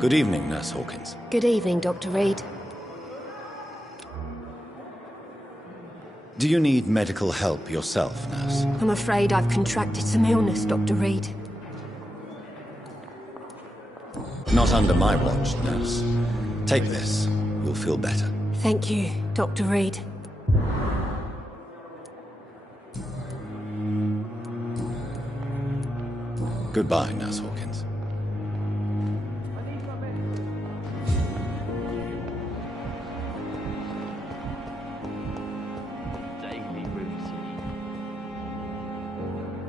Good evening, Nurse Hawkins. Good evening, Dr. Reed. Do you need medical help yourself, Nurse? I'm afraid I've contracted some illness, Dr. Reed. Not under my watch, Nurse. Take this. You'll feel better. Thank you, Dr. Reed. Goodbye, Nurse Hawkins.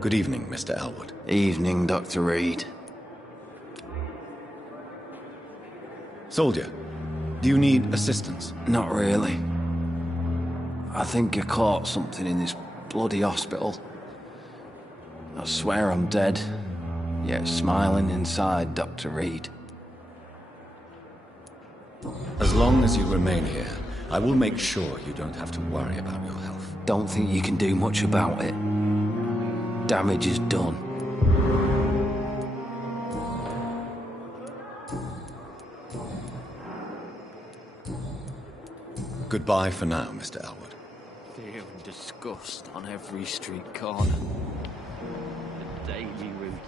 Good evening, Mr. Elwood. Evening, Dr. Reed. Soldier, do you need assistance? Not really. I think I caught something in this bloody hospital. I swear I'm dead, yet smiling inside, Dr. Reed. As long as you remain here, I will make sure you don't have to worry about your health. Don't think you can do much about it. Damage is done. Goodbye for now, Mr. Elwood. Fear and disgust on every street corner. The daily routine.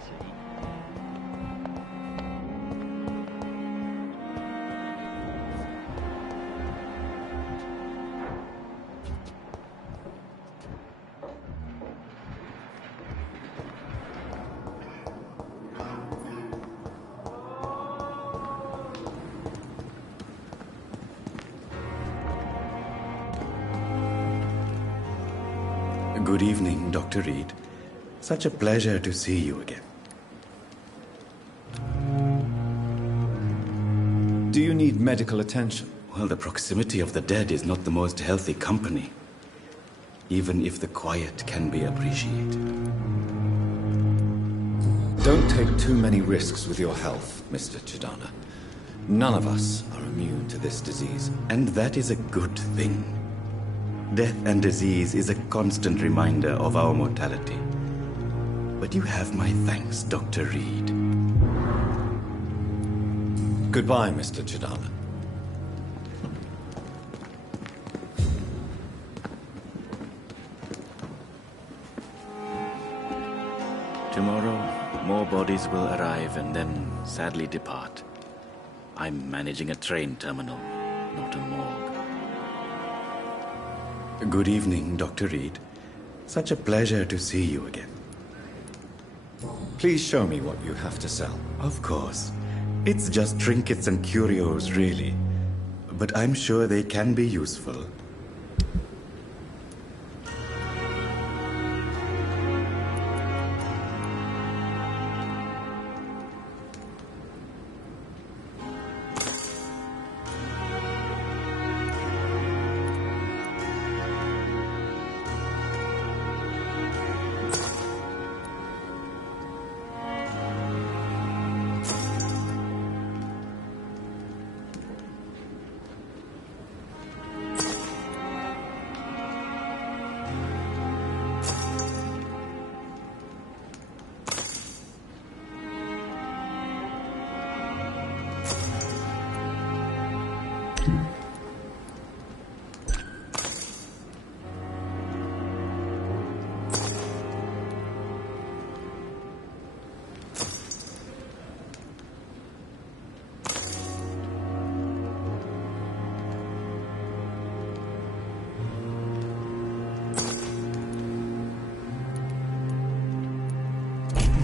Good evening, Dr. Reed. Such a pleasure to see you again. Do you need medical attention? Well, the proximity of the dead is not the most healthy company, even if the quiet can be appreciated. Don't take too many risks with your health, Mr. Chidana. None of us are immune to this disease. And that is a good thing. Death and disease is a constant reminder of our mortality. But you have my thanks, Dr. Reed. Goodbye, Mr. Chidana. Tomorrow, more bodies will arrive and then sadly depart. I'm managing a train terminal, not a morgue. Good evening, Dr. Reed. Such a pleasure to see you again. Please show me what you have to sell. Of course. It's just trinkets and curios, really. But I'm sure they can be useful.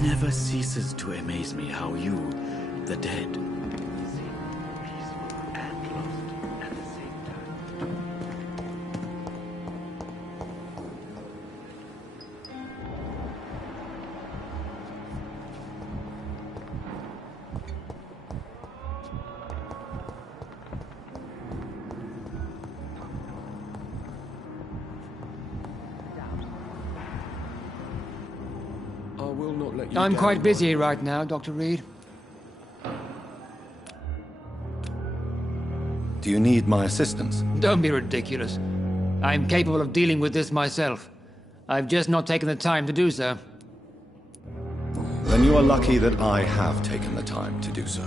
Never ceases to amaze me how you, the dead, seem peaceful and lost at the same time. I'm quite busy right now, Dr. Reed. Do you need my assistance? Don't be ridiculous. I'm capable of dealing with this myself. I've just not taken the time to do so. Then you are lucky that I have taken the time to do so.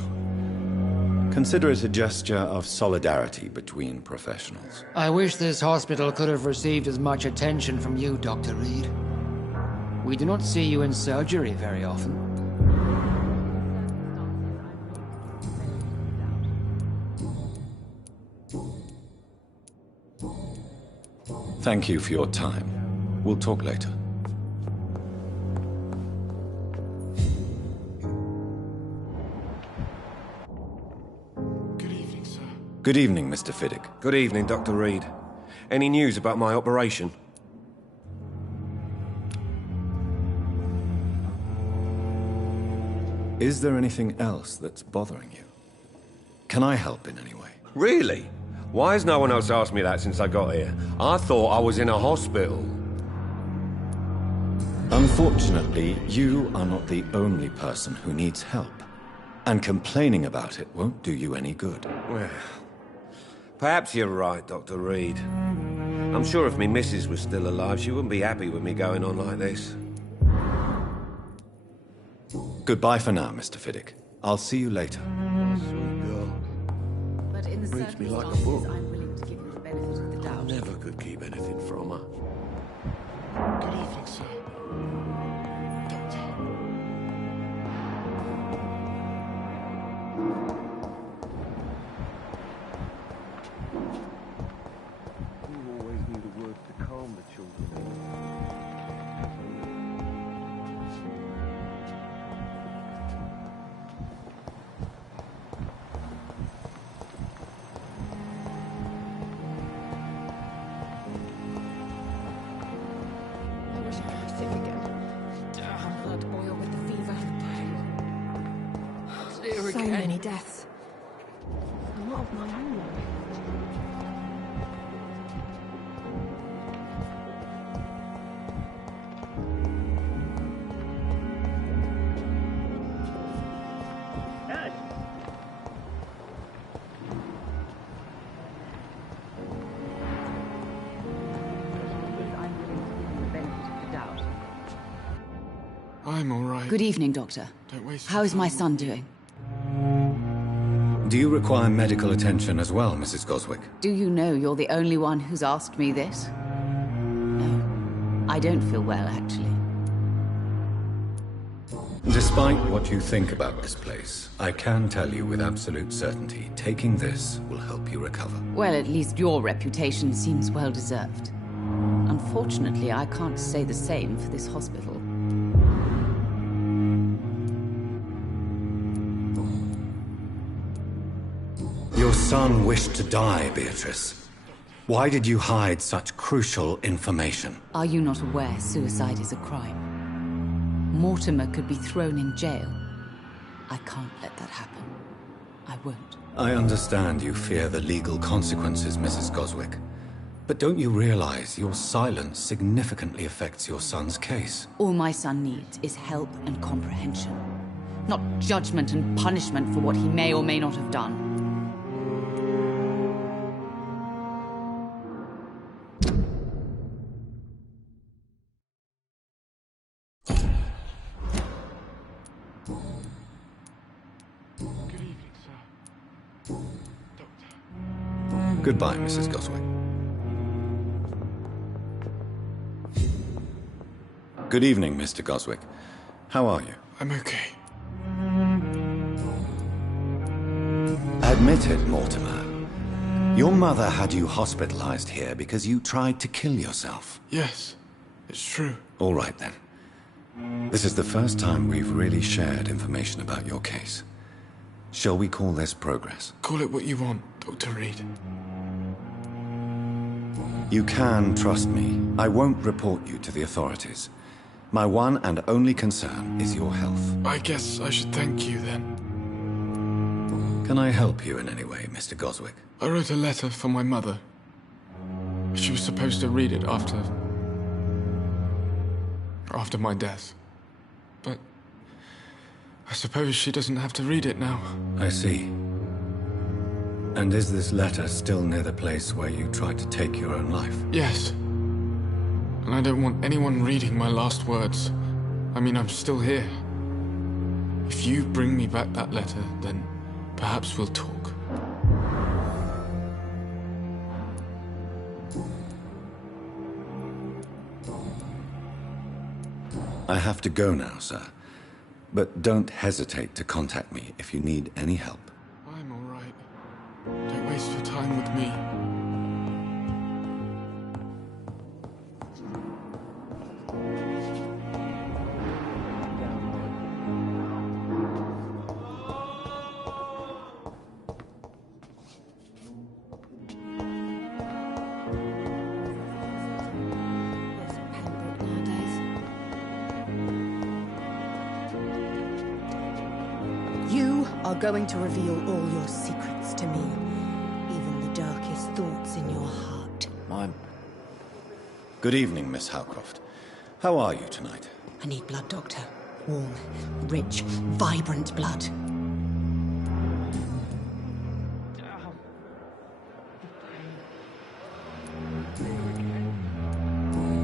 Consider it a gesture of solidarity between professionals. I wish this hospital could have received as much attention from you, Dr. Reed. We do not see you in surgery very often. Thank you for your time. We'll talk later. Good evening, sir. Good evening, Mr. Fiddick. Good evening, Dr. Reed. Any news about my operation? Is there anything else that's bothering you? Can I help in any way? Really? Why has no one else asked me that since I got here? I thought I was in a hospital. Unfortunately, you are not the only person who needs help. And complaining about it won't do you any good. Well, perhaps you're right, Dr. Reed. I'm sure if me missus was still alive, she wouldn't be happy with me going on like this. Goodbye for now, Mr. Fiddick. I'll see you later. Sweet girl. But in the Reads me like a circumstances, book. I'm willing to give you the benefit of the doubt. Never could keep anything from her. Good evening, sir. Doctor. You always need a word to calm the children. I wish I could be sick again. Blood boil with the fever. So many deaths. A lot of my own. I'm willing to give you the benefit of the doubt. I'm all right. Good evening, Doctor. Don't waste How your is my time. son doing? Do you require medical attention as well, Mrs. Goswick? Do you know you're the only one who's asked me this? No, I don't feel well, actually. Despite what you think about this place, I can tell you with absolute certainty, taking this will help you recover. Well, at least your reputation seems well deserved. Unfortunately, I can't say the same for this hospital. Your son wished to die, Beatrice. Why did you hide such crucial information? Are you not aware suicide is a crime? Mortimer could be thrown in jail. I can't let that happen. I won't. I understand you fear the legal consequences, Mrs. Goswick. But don't you realize your silence significantly affects your son's case? All my son needs is help and comprehension. Not judgment and punishment for what he may or may not have done. Good evening, sir. Doctor. Goodbye, Mrs. Goswick. Good evening, Mr. Goswick. How are you? I'm okay. Admit it, Mortimer. Your mother had you hospitalized here because you tried to kill yourself. Yes, it's true. All right, then. This is the first time we've really shared information about your case. Shall we call this progress? Call it what you want, Dr. Reed. You can trust me. I won't report you to the authorities. My one and only concern is your health. I guess I should thank you then. Can I help you in any way, Mr. Goswick? I wrote a letter for my mother. She was supposed to read it after my death. But I suppose she doesn't have to read it now. I see. And is this letter still near the place where you tried to take your own life? Yes. And I don't want anyone reading my last words. I mean, I'm still here. If you bring me back that letter, then Perhaps we'll talk. I have to go now, sir. But don't hesitate to contact me if you need any help. I'm all right. Don't waste your time with me. You are going to reveal all your secrets to me, even the darkest thoughts in your heart. Good evening, Miss Howcroft. How are you tonight? I need blood, Doctor. Warm, rich, vibrant blood.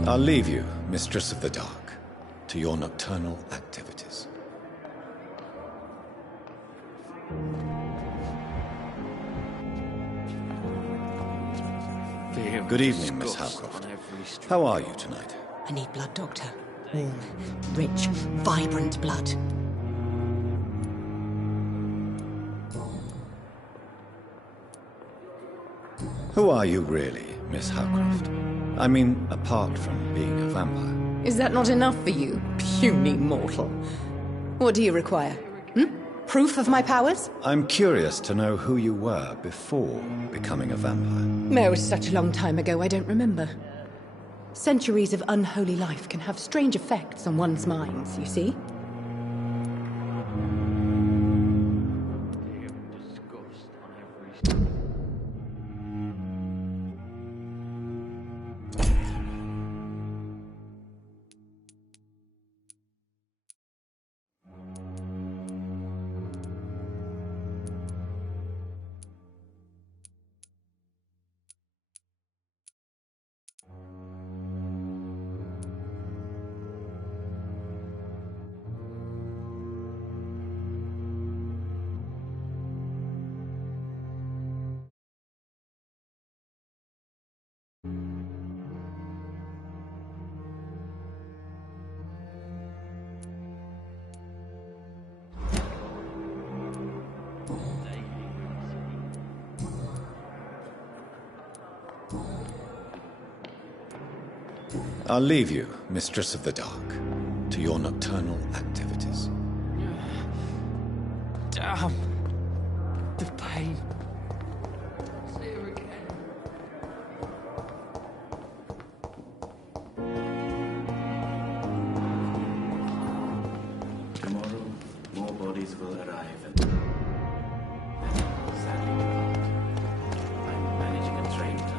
I'll leave you, Mistress of the Dark, to your nocturnal activities. Good evening, Miss Howcroft. How are you tonight? I need blood, Doctor. Warm, rich, vibrant blood. Who are you really, Miss Howcroft? I mean, apart from being a vampire. Is that not enough for you, puny mortal? What do you require? Proof of my powers? I'm curious to know who you were before becoming a vampire. Oh, such a long time ago, I don't remember. Centuries of unholy life can have strange effects on one's minds, you see? I'll leave you, Mistress of the Dark, to your nocturnal activities. Damn. The pain. Tomorrow, more bodies will arrive and sadly depart. I'm managing a train tunnel.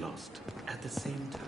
Lost at the same time.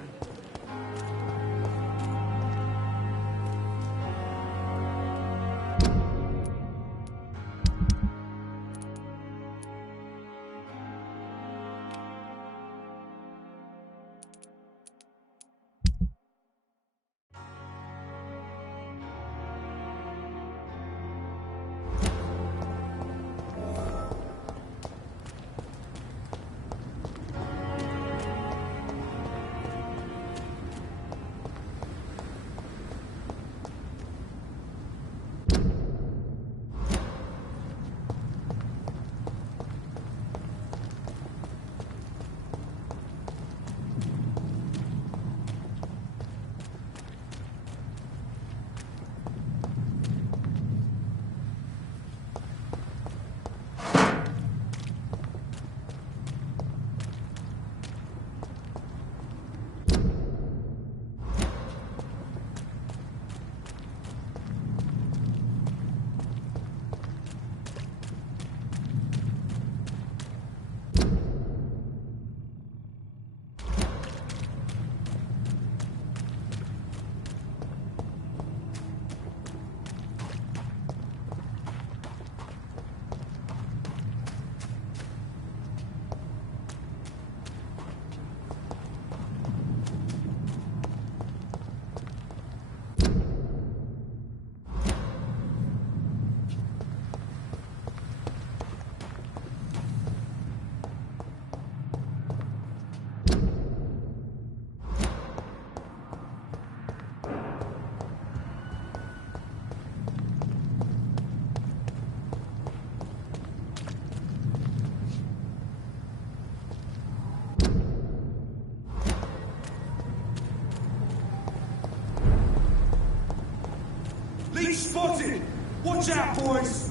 Leech spotted! Watch out, boys!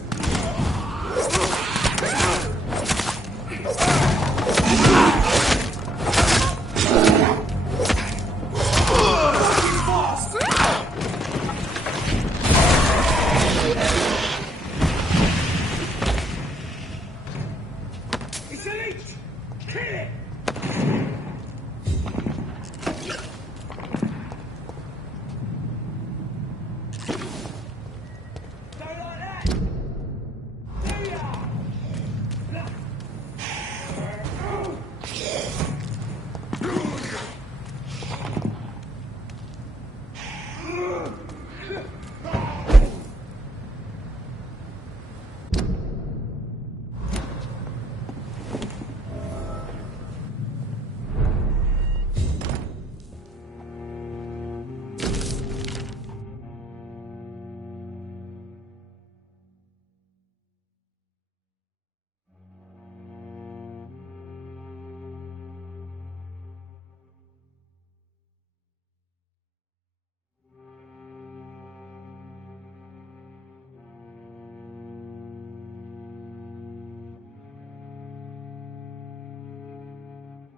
It's a leech! Kill it!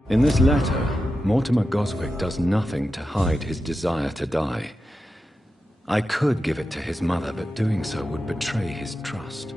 In this letter, Mortimer Goswick does nothing to hide his desire to die. I could give it to his mother, but doing so would betray his trust.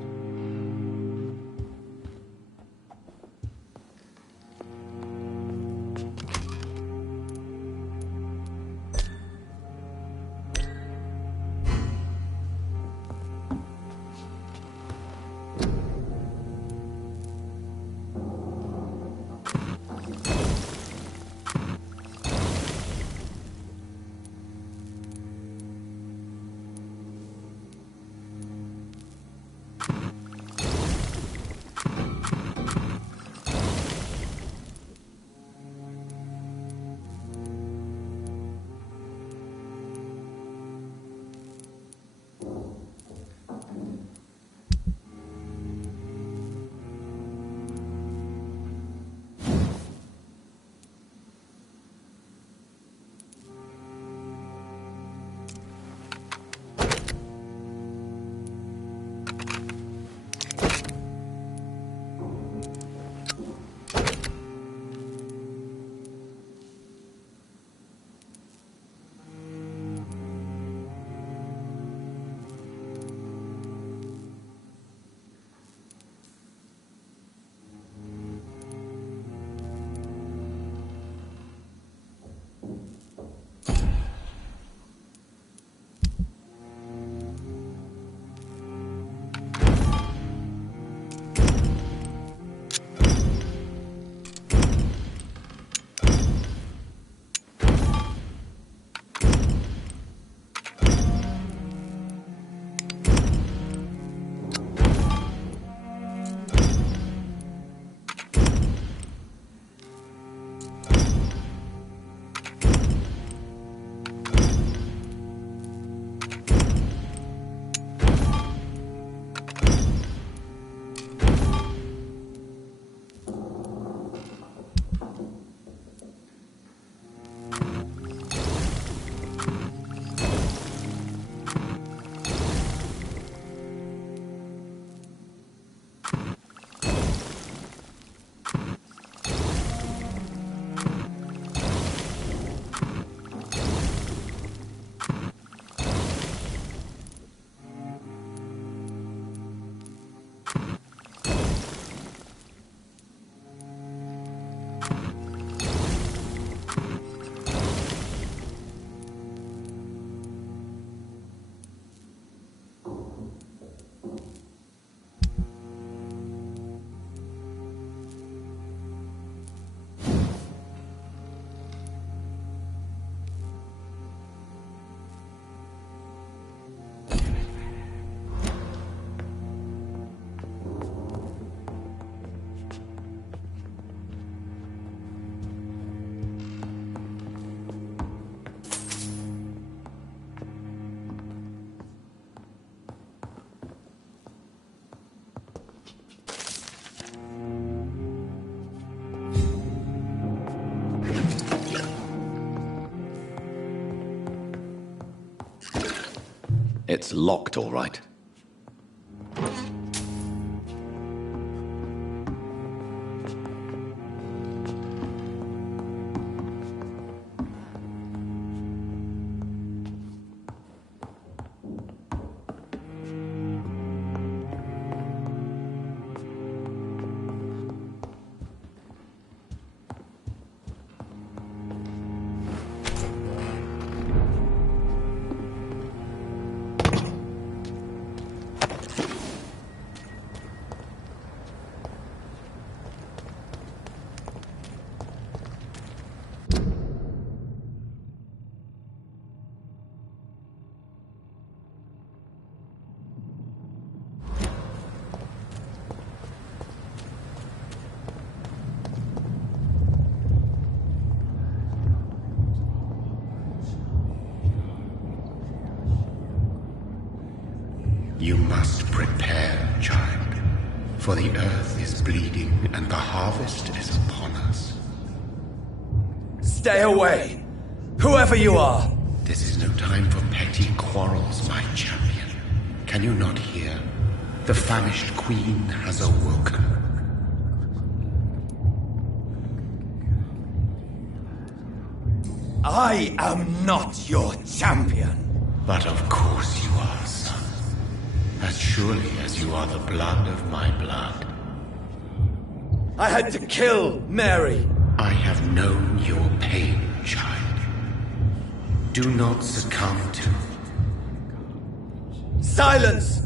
It's locked, all right. You must prepare, child, for the earth is bleeding and the harvest is upon us. Stay away! Whoever you are! This is no time for petty quarrels, my champion. Can you not hear? The famished queen has awoken. I am not your champion! But of course you are, son. As surely as you are the blood of my blood. I had to kill Mary! I have known your pain, child. Do not succumb to... Silence!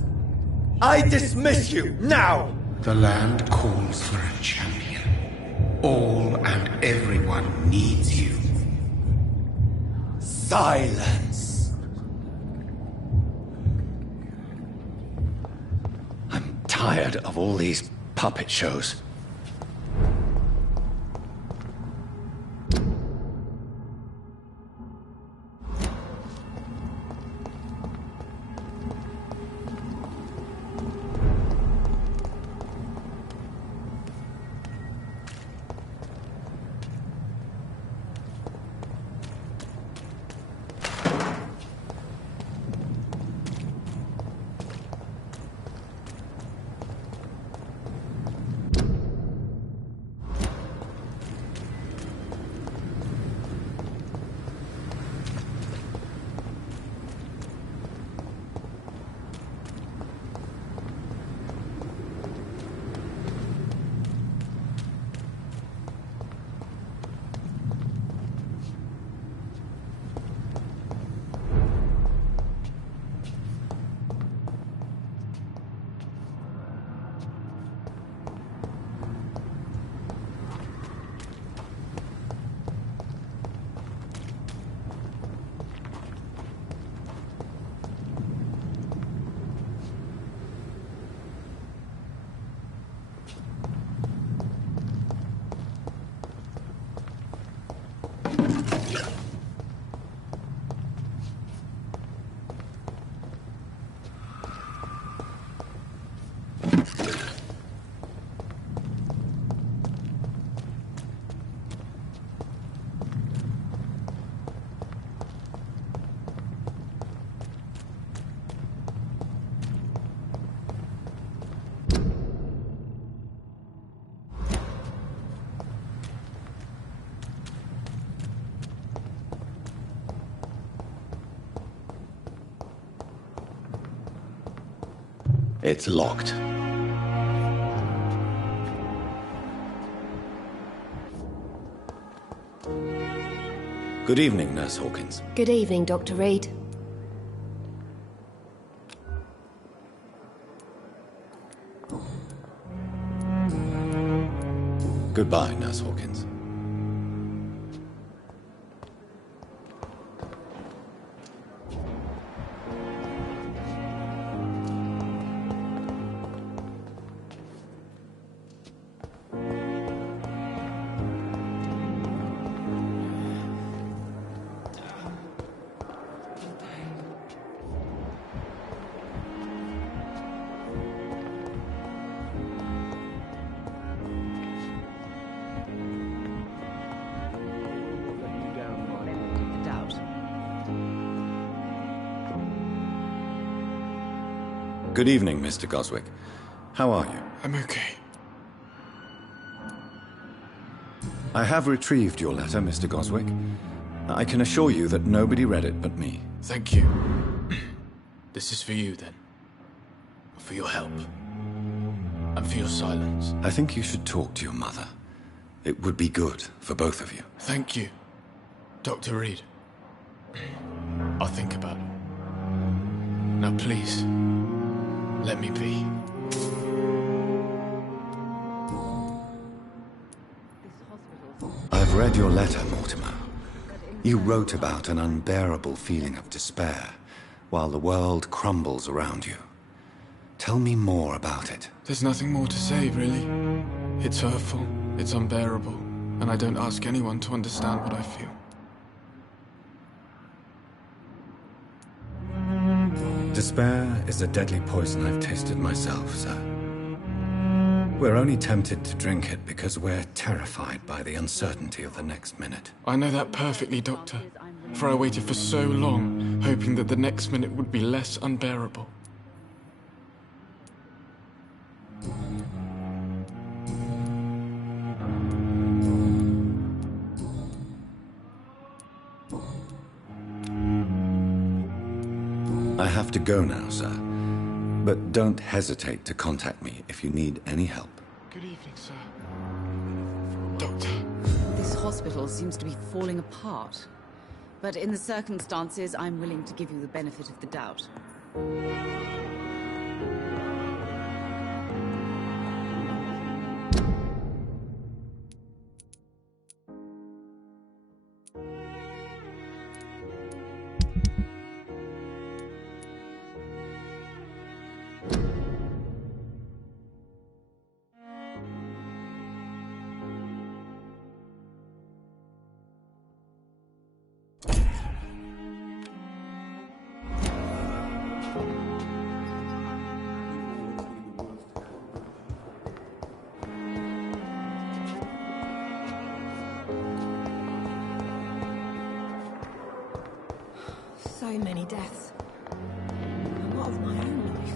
I dismiss you, now! The land calls for a champion. All and everyone needs you. Silence! I'm tired of all these puppet shows. It's locked. Good evening, Nurse Hawkins. Good evening, Dr. Reed. Goodbye, Nurse Hawkins. Good evening, Mr. Goswick. How are you? I'm okay. I have retrieved your letter, Mr. Goswick. I can assure you that nobody read it but me. Thank you. This is for you, then. For your help. And for your silence. I think you should talk to your mother. It would be good for both of you. Thank you, Dr. Reed. I'll think about it. Now please, let me be. I've read your letter, Mortimer. You wrote about an unbearable feeling of despair, while the world crumbles around you. Tell me more about it. There's nothing more to say, really. It's hurtful, it's unbearable, and I don't ask anyone to understand what I feel. Despair is a deadly poison I've tasted myself, sir. We're only tempted to drink it because we're terrified by the uncertainty of the next minute. I know that perfectly, Doctor. For I waited for so long, hoping that the next minute would be less unbearable. I have to go now, sir. But don't hesitate to contact me if you need any help. Good evening, sir. Doctor. This hospital seems to be falling apart. But in the circumstances, I'm willing to give you the benefit of the doubt. So many deaths. And what of my own life?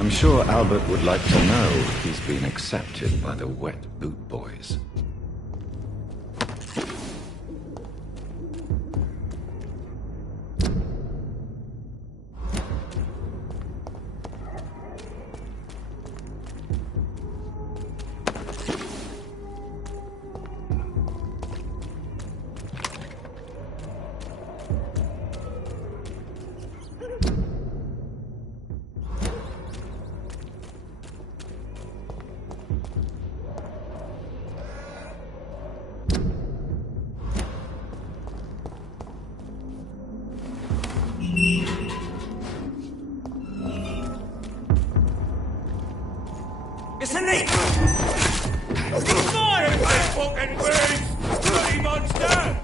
I'm sure Albert would like to know he's been accepted by the Wet Boot Boys. Isn't he? Fire this fucking beast! Bloody monster!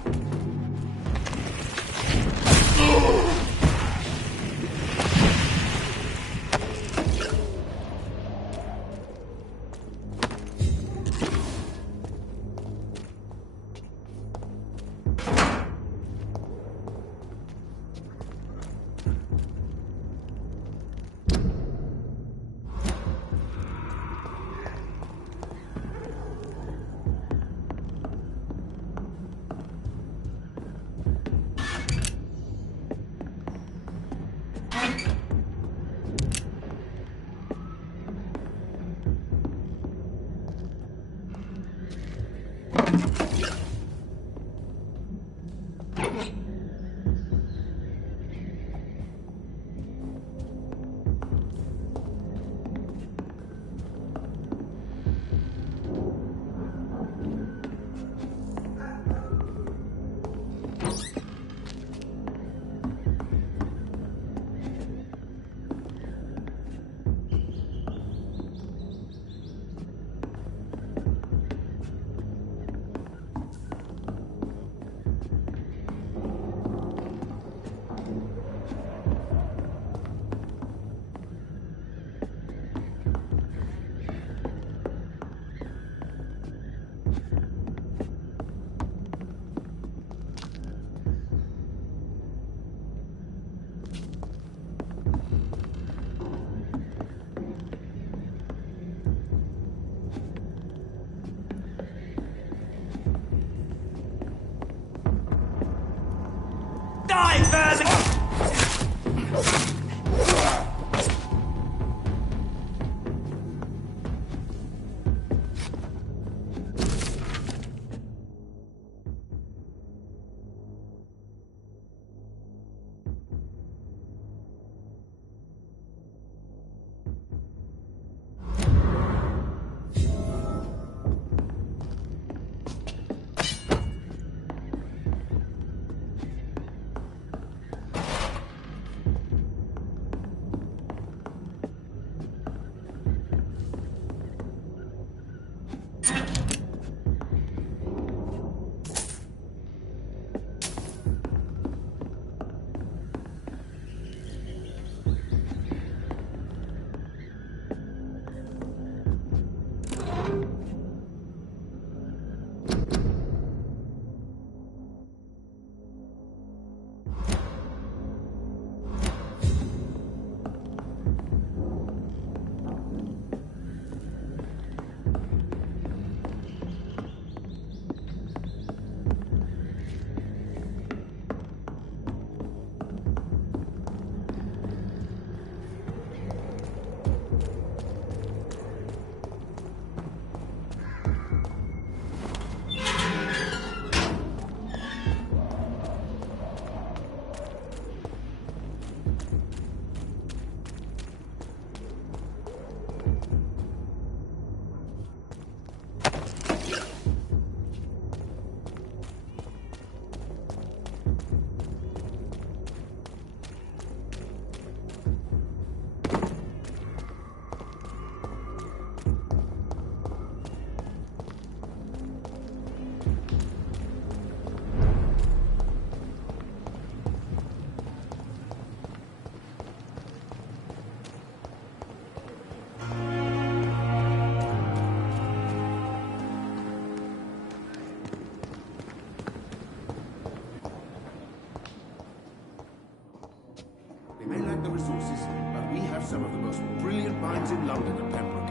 of the most brilliant minds in London and Pembroke.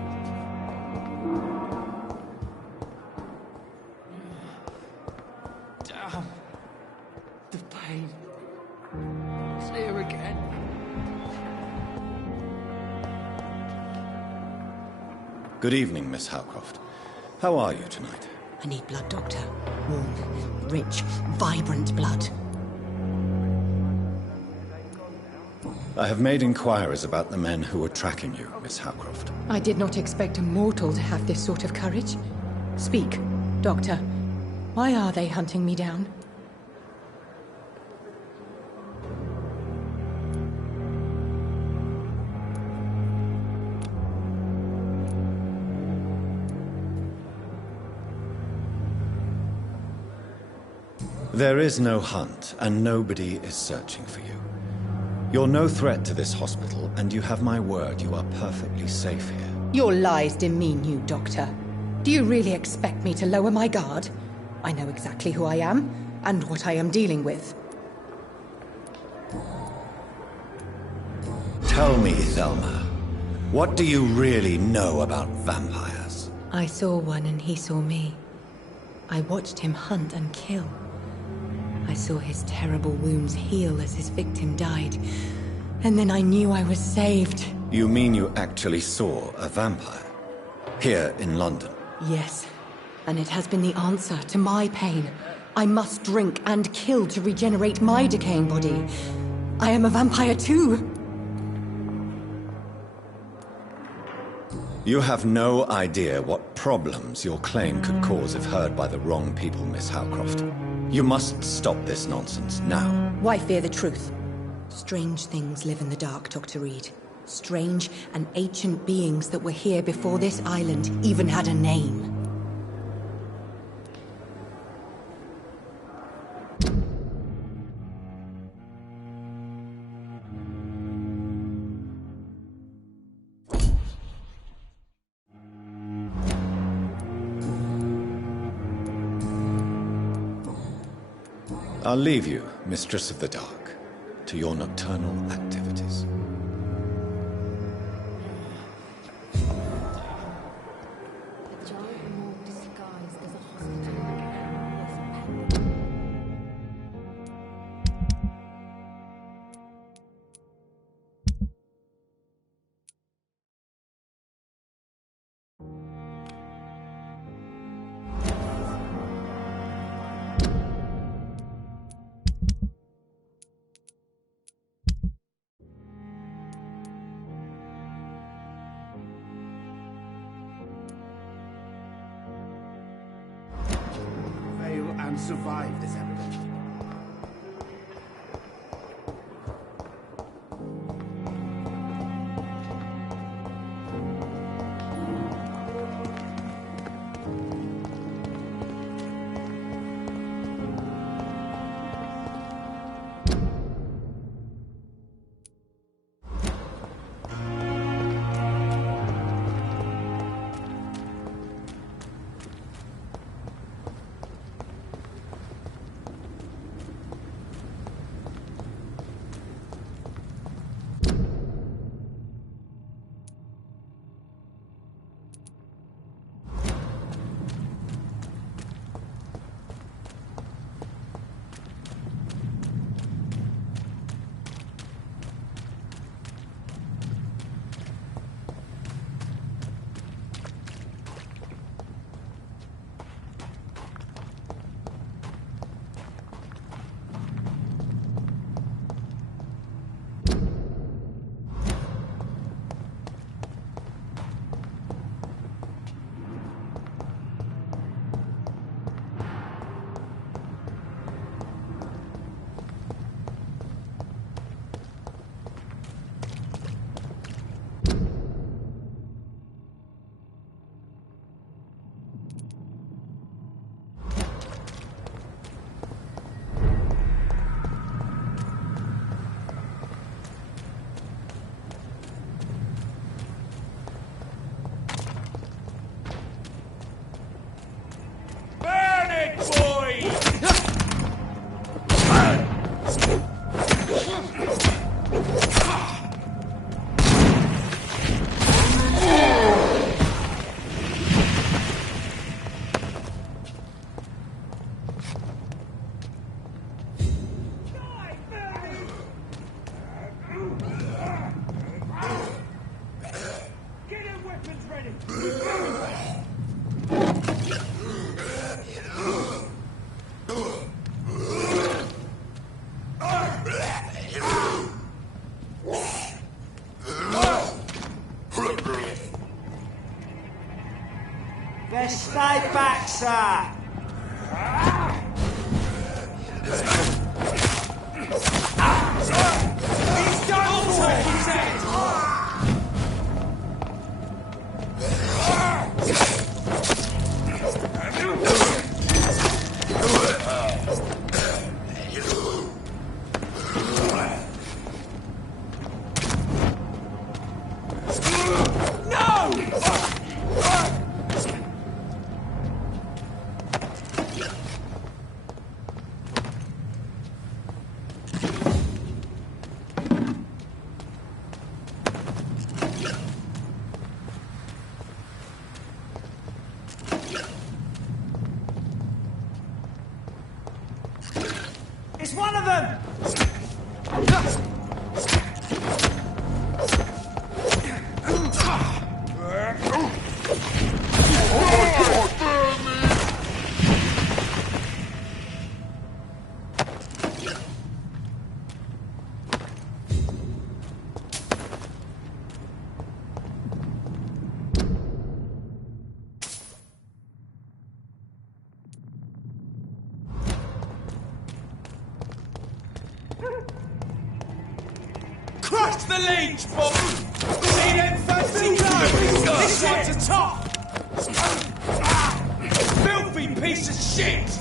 Damn. The pain. It's here again. Good evening, Miss Howcroft. How are you tonight? I need blood, Doctor. Warm, rich, vibrant blood. I have made inquiries about the men who were tracking you, Miss Howcroft. I did not expect a mortal to have this sort of courage. Speak, Doctor. Why are they hunting me down? There is no hunt, and nobody is searching for you. You're no threat to this hospital, and you have my word you are perfectly safe here. Your lies demean you, Doctor. Do you really expect me to lower my guard? I know exactly who I am, and what I am dealing with. Tell me, Thelma, what do you really know about vampires? I saw one and he saw me. I watched him hunt and kill. I saw his terrible wounds heal as his victim died. And then I knew I was saved. You mean you actually saw a vampire? Here in London? Yes. And it has been the answer to my pain. I must drink and kill to regenerate my decaying body. I am a vampire too. You have no idea what problems your claim could cause if heard by the wrong people, Miss Howcroft. You must stop this nonsense, now. Why fear the truth? Strange things live in the dark, Dr. Reed. Strange and ancient beings that were here before this island even had a name. I'll leave you, Mistress of the Dark, to your nocturnal activities. And survive this epidemic. Best stay back, sir. He's done for it, he said. It's one of them! Crush the leech, Bob! See them fancy clothes? This one's a top! Filthy piece of shit!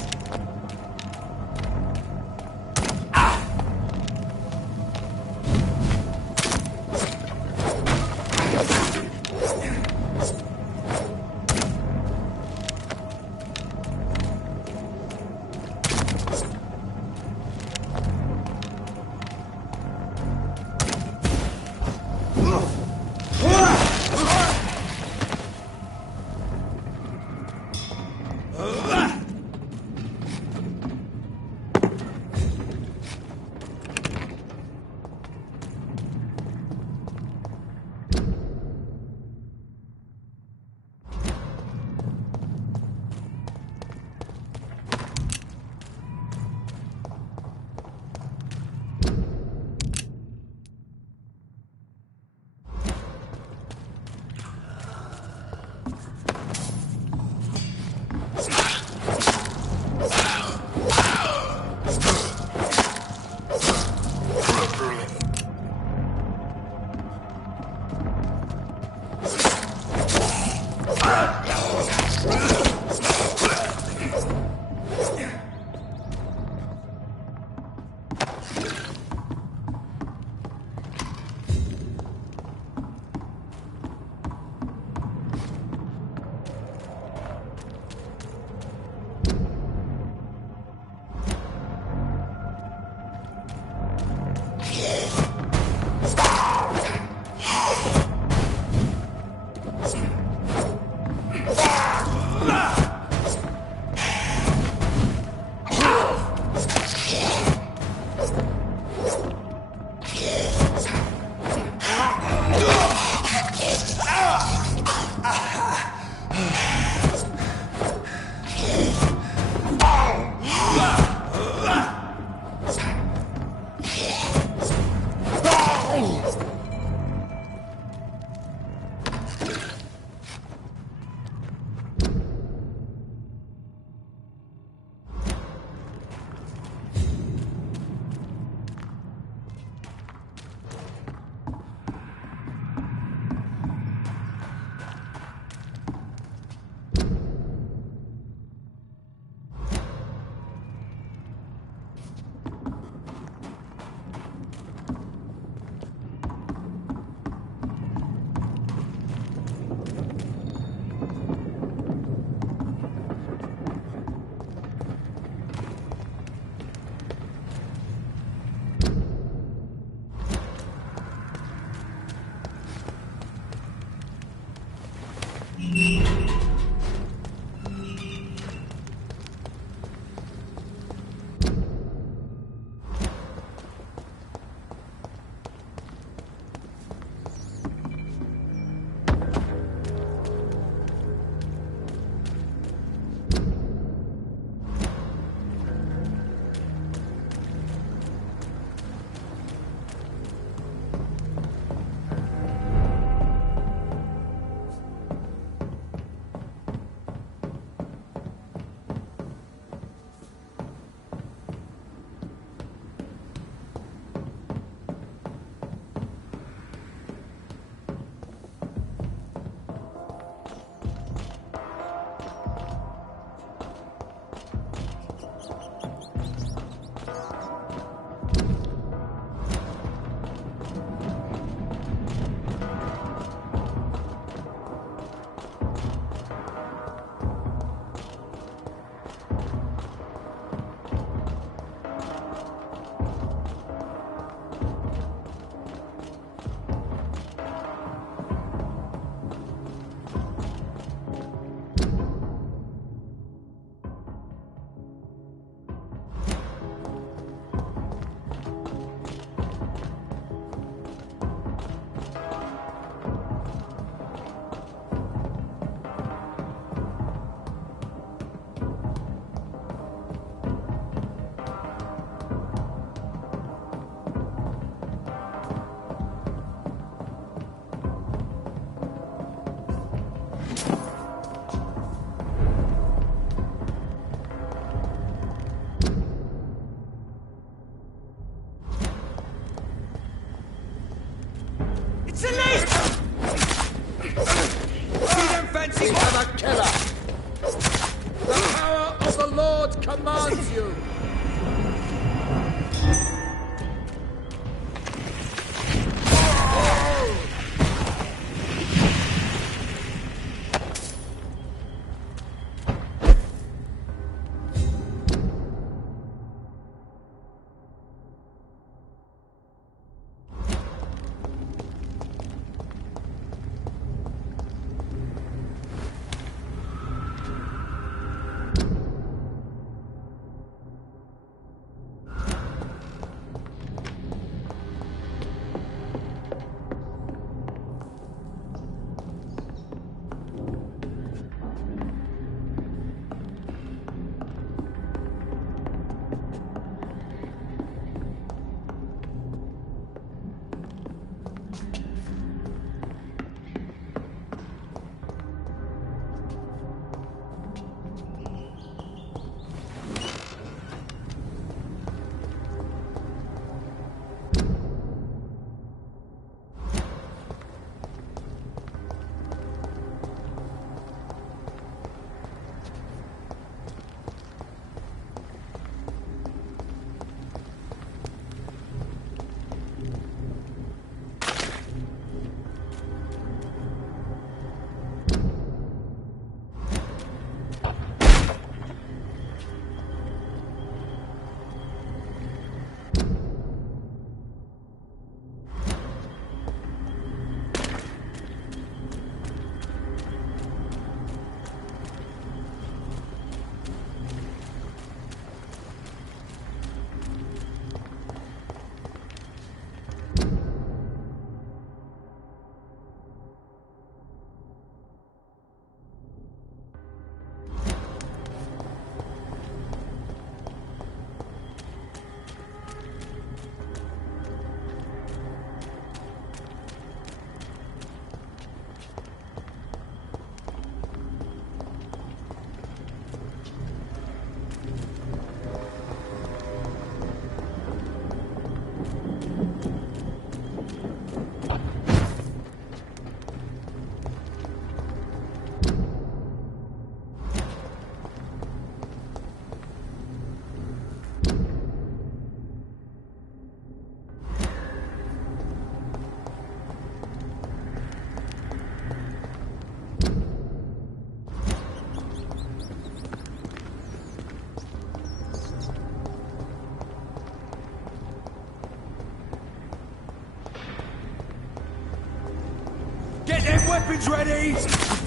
weapons ready! We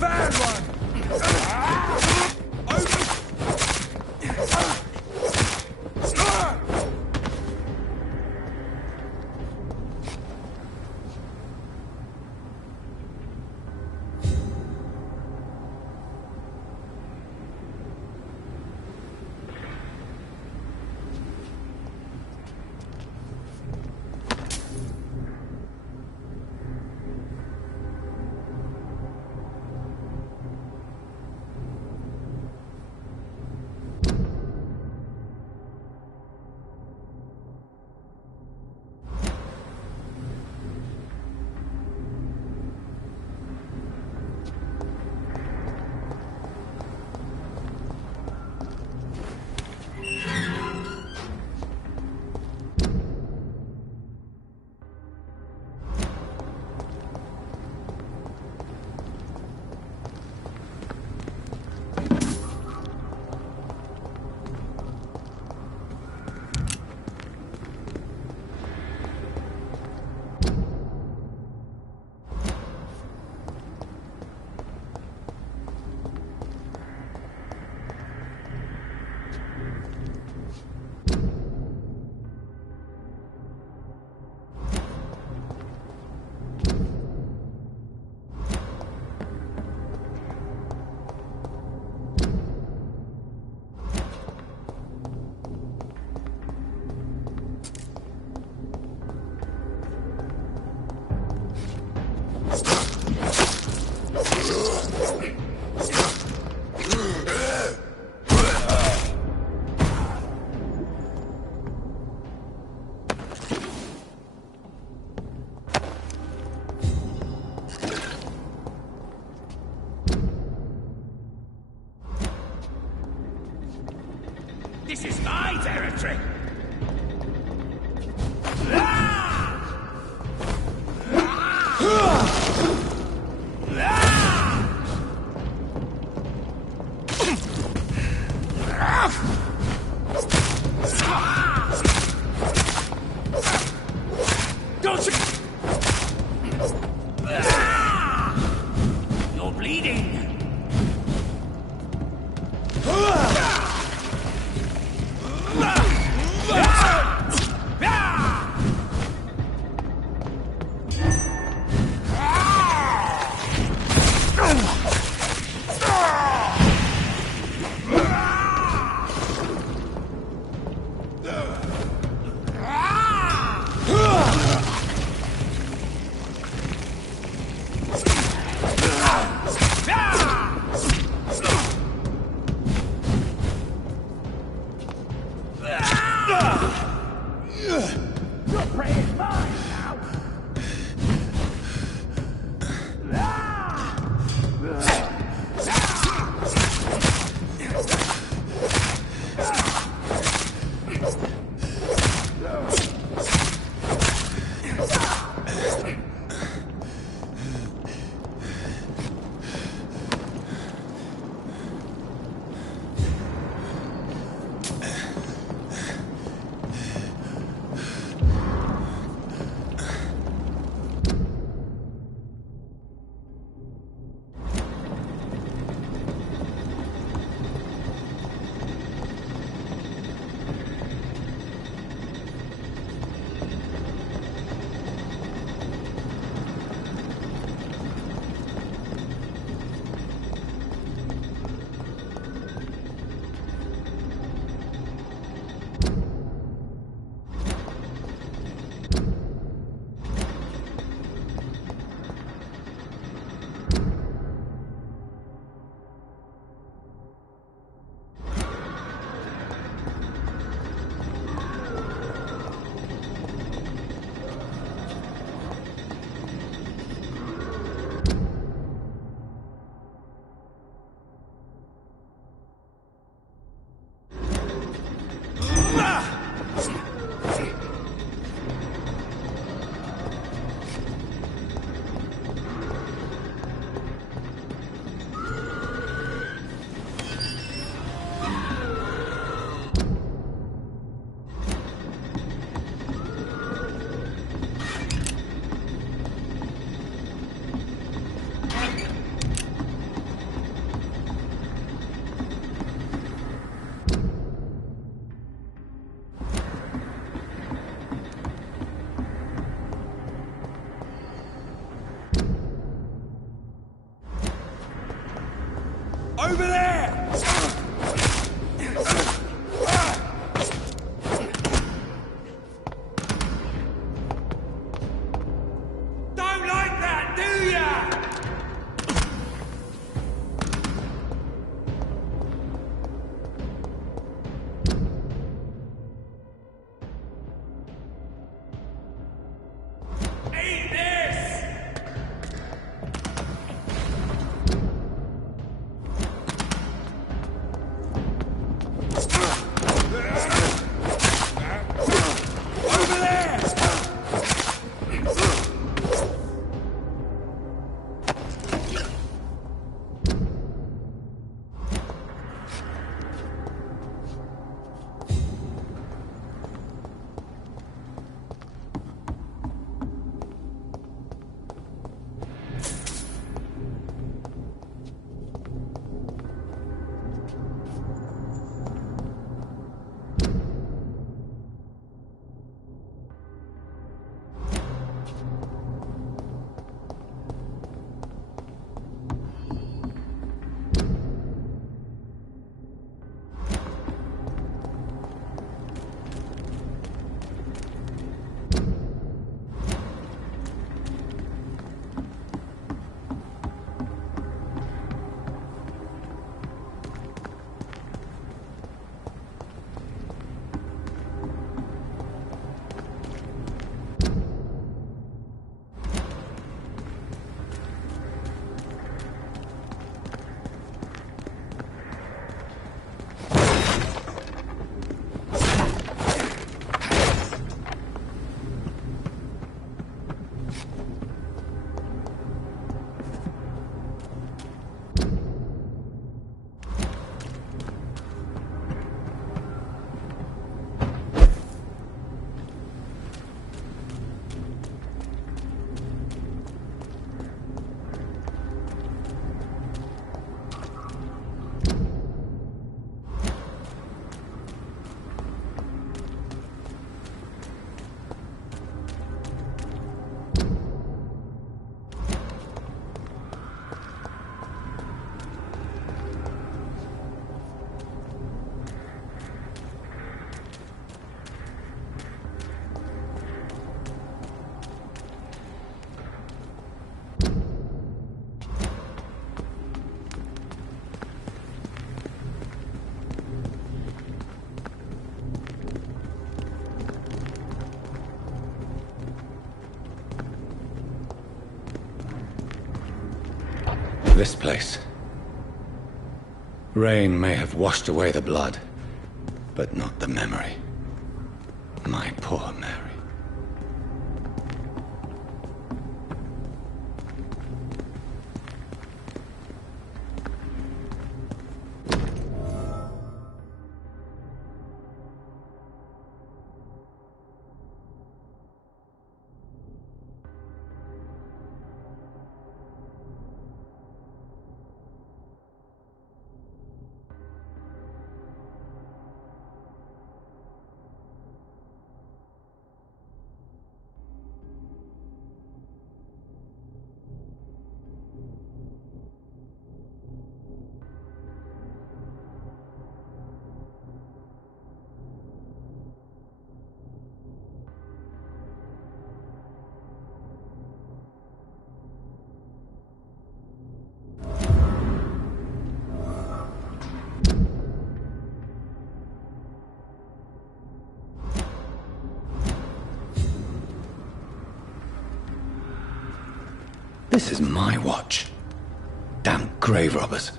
found one! This is my territory! Don't you... You're bleeding! Over there! Don't like that, do ya? Eat this! Over there! This place. Rain may have washed away the blood, but not the memory. My poor Mary. This is my watch. Damn grave robbers.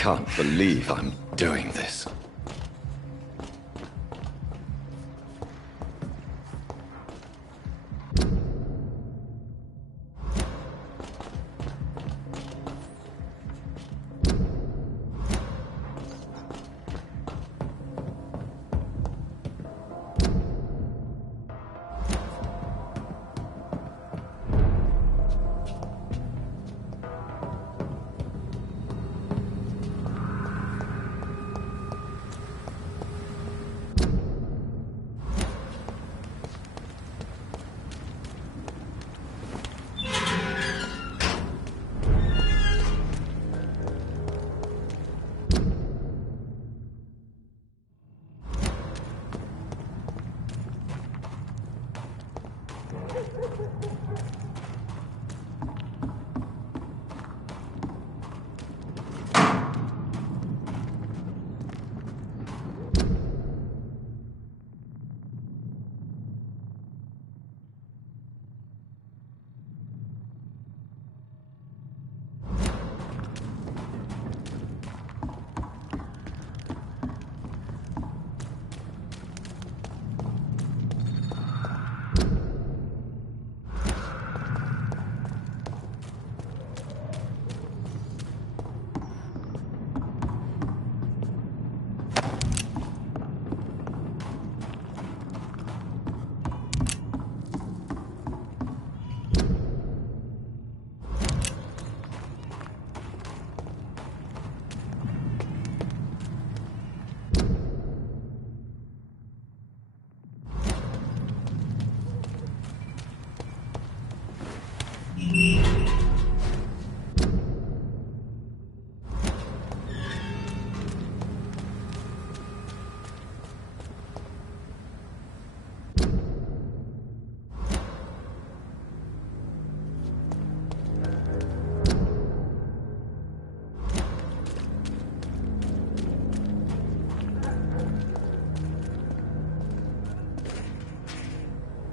can't believe I'm doing this.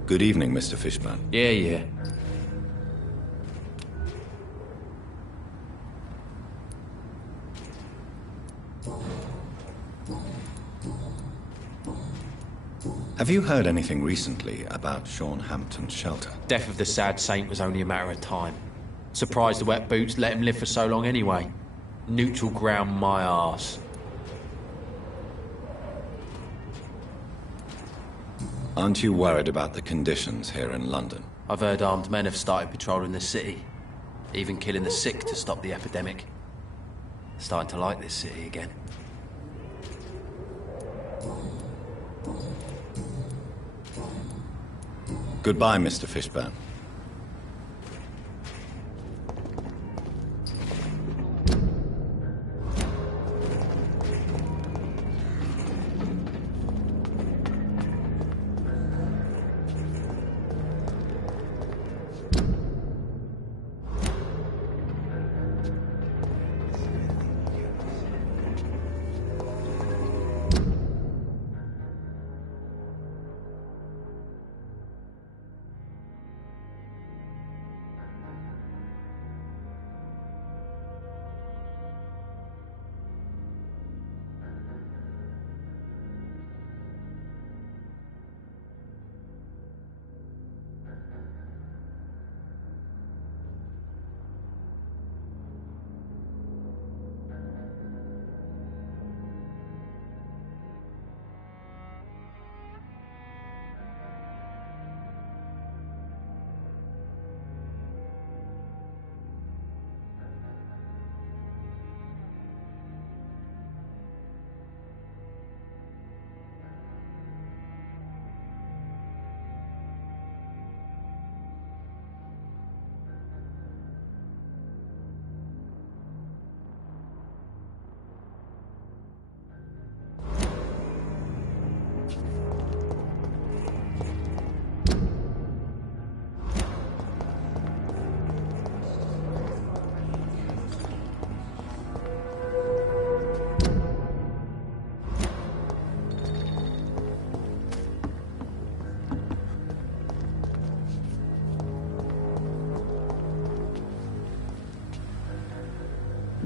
Good evening, Mr. Fishburne. Yeah. Have you heard anything recently about Sean Hampton's shelter? Death of the sad saint was only a matter of time. Surprised the wet boots let him live for so long anyway. Neutral ground my arse. Aren't you worried about the conditions here in London? I've heard armed men have started patrolling the city. Even killing the sick to stop the epidemic. Starting to like this city again. Goodbye, Mr. Fishburne.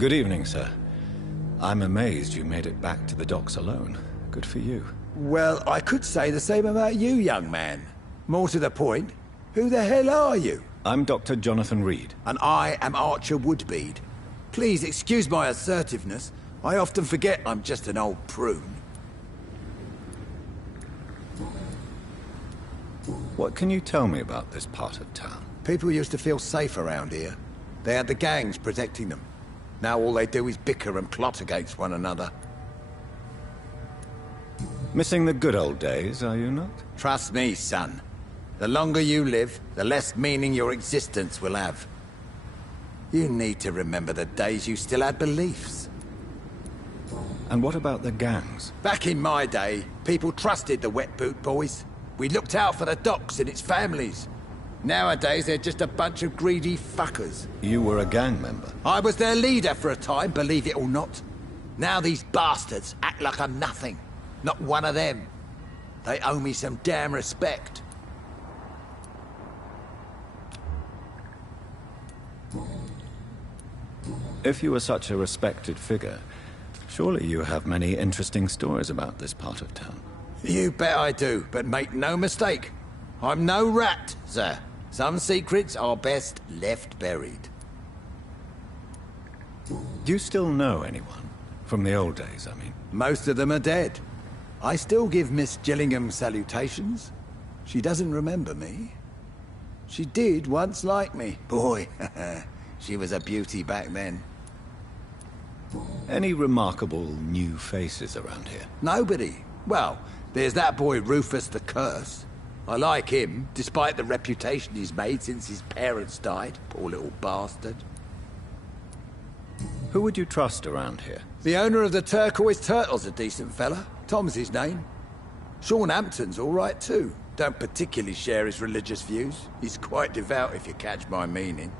Good evening, sir. I'm amazed you made it back to the docks alone. Good for you. Well, I could say the same about you, young man. More to the point, who the hell are you? I'm Dr. Jonathan Reed. And I am Archer Woodbead. Please excuse my assertiveness. I often forget I'm just an old prune. What can you tell me about this part of town? People used to feel safe around here. They had the gangs protecting them. Now all they do is bicker and plot against one another. Missing the good old days, are you not? Trust me, son. The longer you live, the less meaning your existence will have. You need to remember the days you still had beliefs. And what about the gangs? Back in my day, people trusted the Wet Boot Boys. We looked out for the docks and its families. Nowadays, they're just a bunch of greedy fuckers. You were a gang member? I was their leader for a time, believe it or not. Now these bastards act like I'm nothing. Not one of them. They owe me some damn respect. If you were such a respected figure, surely you have many interesting stories about this part of town. You bet I do, but make no mistake. I'm no rat, sir. Some secrets are best left buried. Do you still know anyone? From the old days, I mean. Most of them are dead. I still give Miss Gillingham salutations. She doesn't remember me. She did once like me. Boy, she was a beauty back then. Any remarkable new faces around here? Nobody. Well, there's that boy Rufus the Curse. I like him, despite the reputation he's made since his parents died. Poor little bastard. Who would you trust around here? The owner of the Turquoise Turtle's a decent fella. Tom's his name. Sean Hampton's all right too. Don't particularly share his religious views. He's quite devout, if you catch my meaning.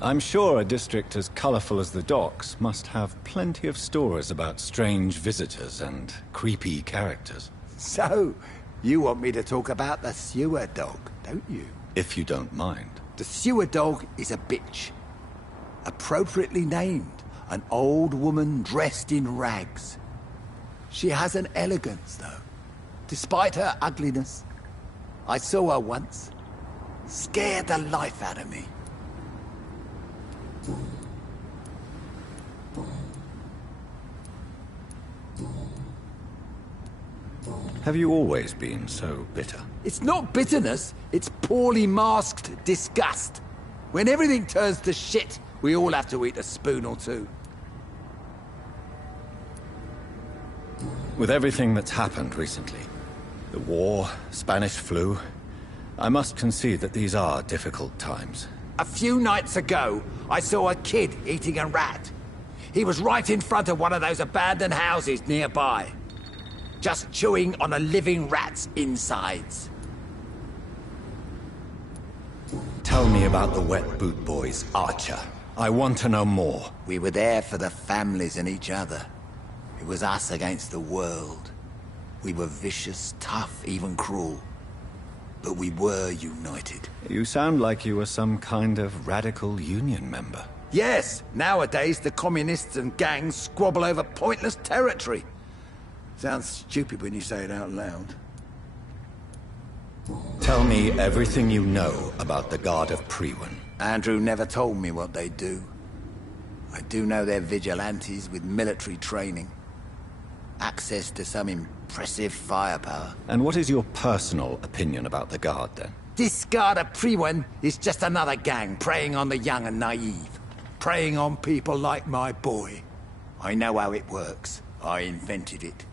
I'm sure a district as colourful as the docks must have plenty of stories about strange visitors and creepy characters. So, you want me to talk about the sewer dog, don't you? If you don't mind. The sewer dog is a bitch. Appropriately named, an old woman dressed in rags. She has an elegance, though, despite her ugliness. I saw her once. Scared the life out of me. Have you always been so bitter? It's not bitterness, it's poorly masked disgust. When everything turns to shit, we all have to eat a spoon or two. With everything that's happened recently, the war, Spanish flu, I must concede that these are difficult times. A few nights ago, I saw a kid eating a rat. He was right in front of one of those abandoned houses nearby. Just chewing on a living rat's insides. Tell me about the Wet Boot Boys, Archer. I want to know more. We were there for the families and each other. It was us against the world. We were vicious, tough, even cruel. But we were united. You sound like you were some kind of radical union member. Yes, nowadays the communists and gangs squabble over pointless territory. Sounds stupid when you say it out loud. Tell me everything you know about the Guard of Priwen. Andrew never told me what they do. I do know they're vigilantes with military training. Access to some impressive firepower. And what is your personal opinion about the Guard, then? This Guard of Priwen is just another gang preying on the young and naive. Preying on people like my boy. I know how it works. I invented it.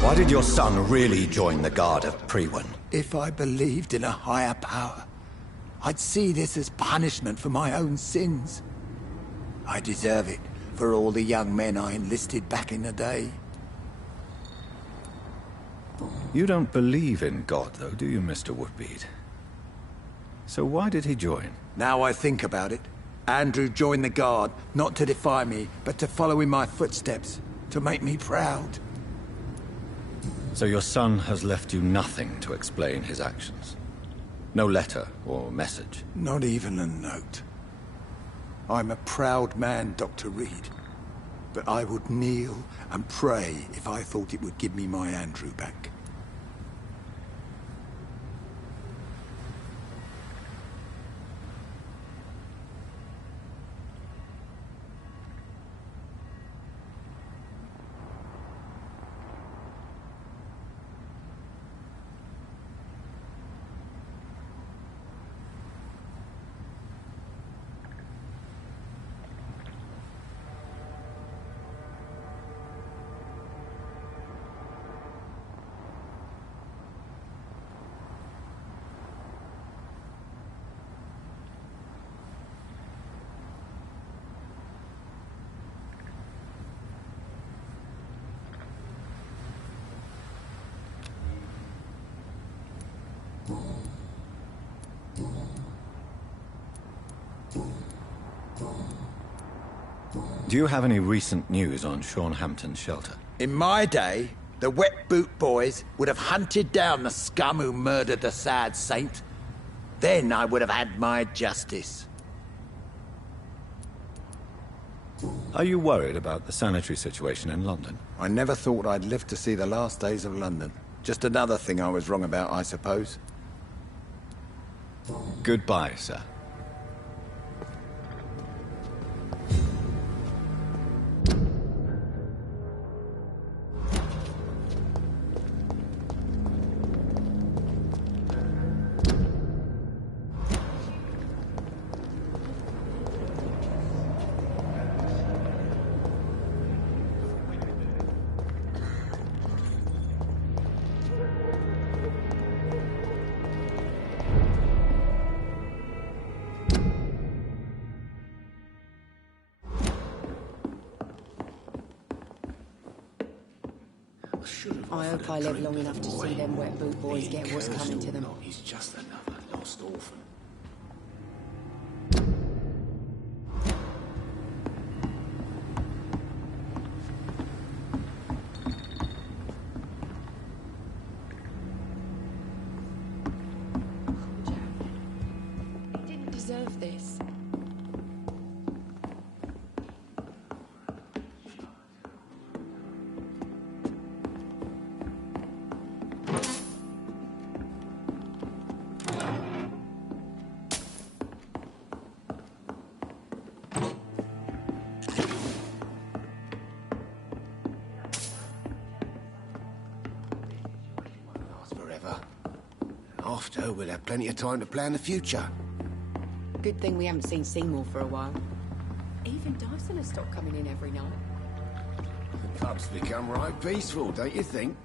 Why did your son really join the Guard of Priwen? If I believed in a higher power, I'd see this as punishment for my own sins. I deserve it for all the young men I enlisted back in the day. You don't believe in God, though, do you, Mr. Woodbead? So why did he join? Now I think about it, Andrew joined the Guard, not to defy me, but to follow in my footsteps, to make me proud. So your son has left you nothing to explain his actions? No letter or message? Not even a note. I'm a proud man, Dr. Reed. But I would kneel and pray if I thought it would give me my Andrew back. Do you have any recent news on Sean Hampton's shelter? In my day, the Wet Boot Boys would have hunted down the scum who murdered the sad saint. Then I would have had my justice. Are you worried about the sanitary situation in London? I never thought I'd live to see the last days of London. Just another thing I was wrong about, I suppose. Goodbye, sir. I hope I live long enough to see them Wet Boot Boys get what's coming to them. He's just another lost orphan. He didn't deserve this. After, we'll have plenty of time to plan the future. Good thing we haven't seen Seymour for a while. Even Dyson has stopped coming in every night. The pub's become right peaceful, don't you think?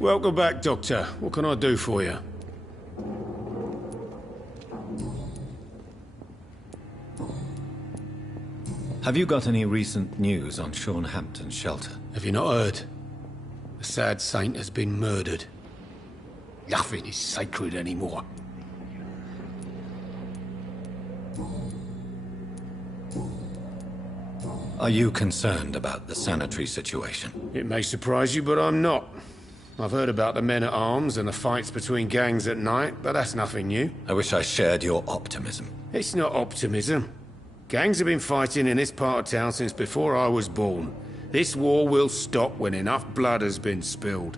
Welcome back, Doctor. What can I do for you? Have you got any recent news on Sean Hampton's shelter? Have you not heard? The sad saint has been murdered. Nothing is sacred anymore. Are you concerned about the sanitary situation? It may surprise you, but I'm not. I've heard about the men-at-arms and the fights between gangs at night, but that's nothing new. I wish I shared your optimism. It's not optimism. Gangs have been fighting in this part of town since before I was born. This war will stop when enough blood has been spilled.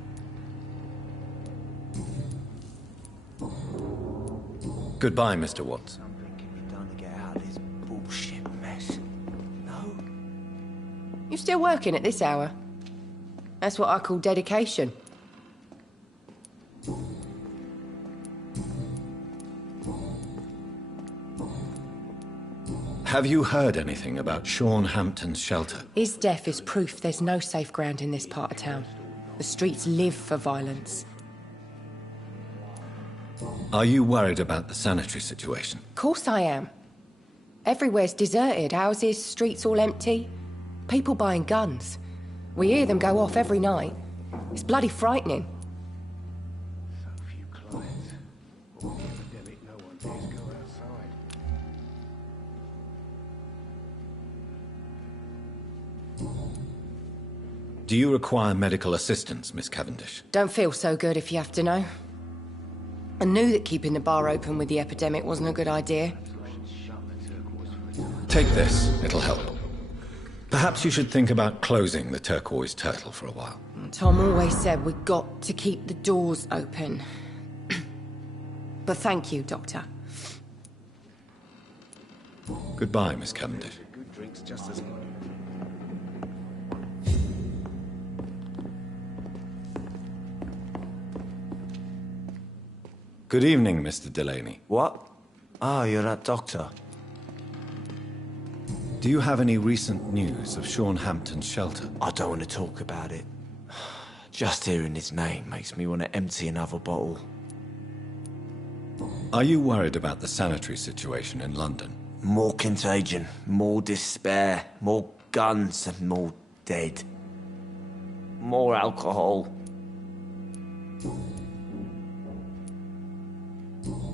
Goodbye, Mr. Watts. You still working at this hour? That's what I call dedication. Have you heard anything about Sean Hampton's shelter? His death is proof there's no safe ground in this part of town. The streets live for violence. Are you worried about the sanitary situation? Of course I am. Everywhere's deserted. Houses, streets all empty. People buying guns. We hear them go off every night. It's bloody frightening. So few clients. All the epidemic, no one dares go outside. Do you require medical assistance, Miss Cavendish? Don't feel so good if you have to know. I knew that keeping the bar open with the epidemic wasn't a good idea. Take this, it'll help. Perhaps you should think about closing the turquoise turtle for a while. Tom always said we got to keep the doors open. But thank you, Doctor. Goodbye, Miss Cavendish. Good drinks just as good. Good evening, Mr. Delaney. What? Ah, you're that doctor. Do you have any recent news of Sean Hampton's shelter? I don't want to talk about it. Just hearing his name makes me want to empty another bottle. Are you worried about the sanitary situation in London? More contagion, more despair, more guns and more dead. More alcohol.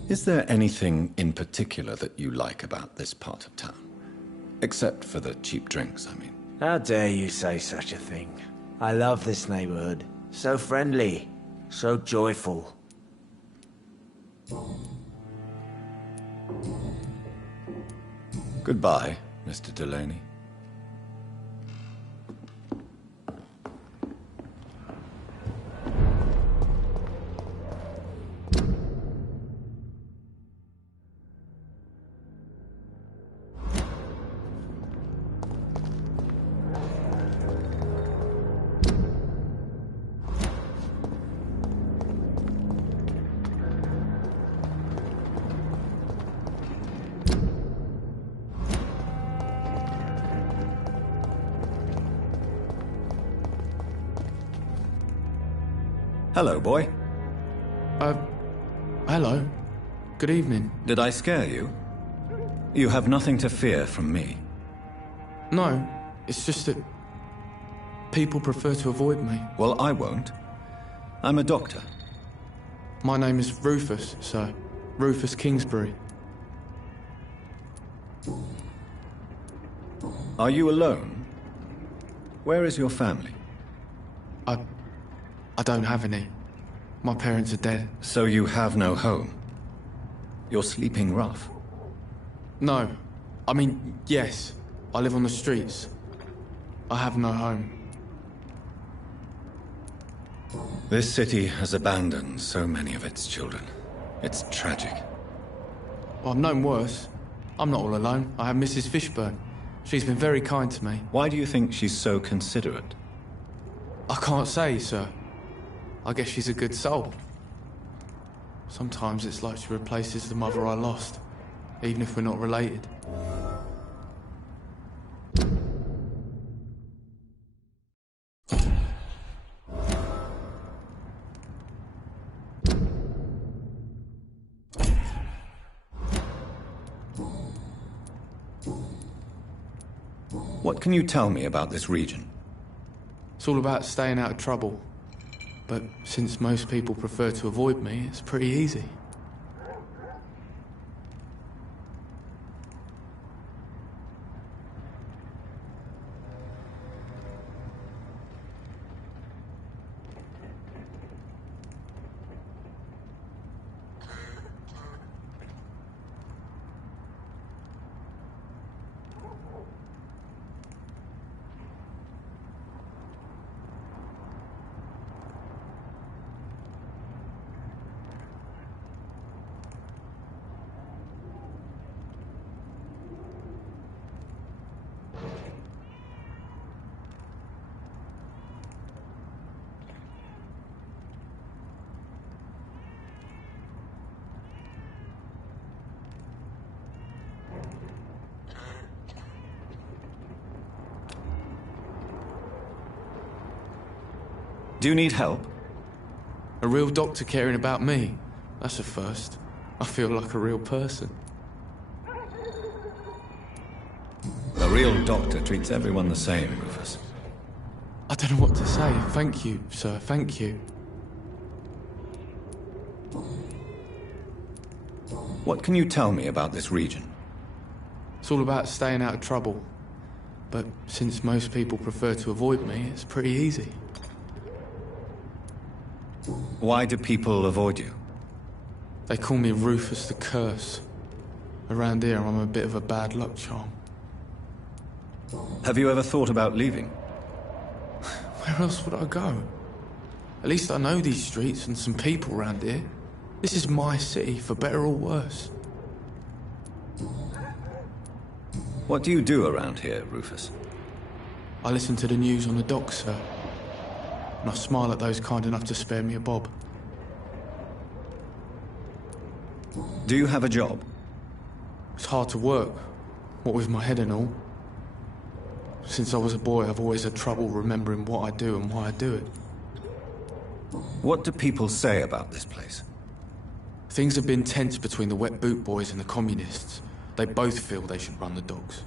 Is there anything in particular that you like about this part of town? Except for the cheap drinks, I mean. How dare you say such a thing? I love this neighborhood. So friendly, so joyful. Goodbye, Mr. Delaney. Hello, boy. Hello. Good evening. Did I scare you? You have nothing to fear from me. No, it's just that people prefer to avoid me. Well, I won't. I'm a doctor. My name is Rufus, sir. Rufus Kingsbury. Are you alone? Where is your family? I don't have any. My parents are dead. So you have no home? You're sleeping rough? No. I mean, yes. I live on the streets. I have no home. This city has abandoned so many of its children. It's tragic. Well, I've known worse. I'm not all alone. I have Mrs. Fishburne. She's been very kind to me. Why do you think she's so considerate? I can't say, sir. I guess she's a good soul. Sometimes it's like she replaces the mother I lost, even if we're not related. What can you tell me about this region? It's all about staying out of trouble. But since most people prefer to avoid me, it's pretty easy. Do you need help? A real doctor caring about me. That's a first. I feel like a real person. A real doctor treats everyone the same, Rufus. I don't know what to say. Thank you, sir. Thank you. What can you tell me about this region? It's all about staying out of trouble. But since most people prefer to avoid me, it's pretty easy. Why do people avoid you? They call me Rufus the Curse. Around here, I'm a bit of a bad luck charm. Have you ever thought about leaving? Where else would I go? At least I know these streets and some people around here. This is my city, for better or worse. What do you do around here, Rufus? I listen to the news on the docks, sir. And I smile at those kind enough to spare me a bob. Do you have a job? It's hard to work, what with my head and all. Since I was a boy, I've always had trouble remembering what I do and why I do it. What do people say about this place? Things have been tense between the wet boot boys and the communists. They both feel they should run the docks.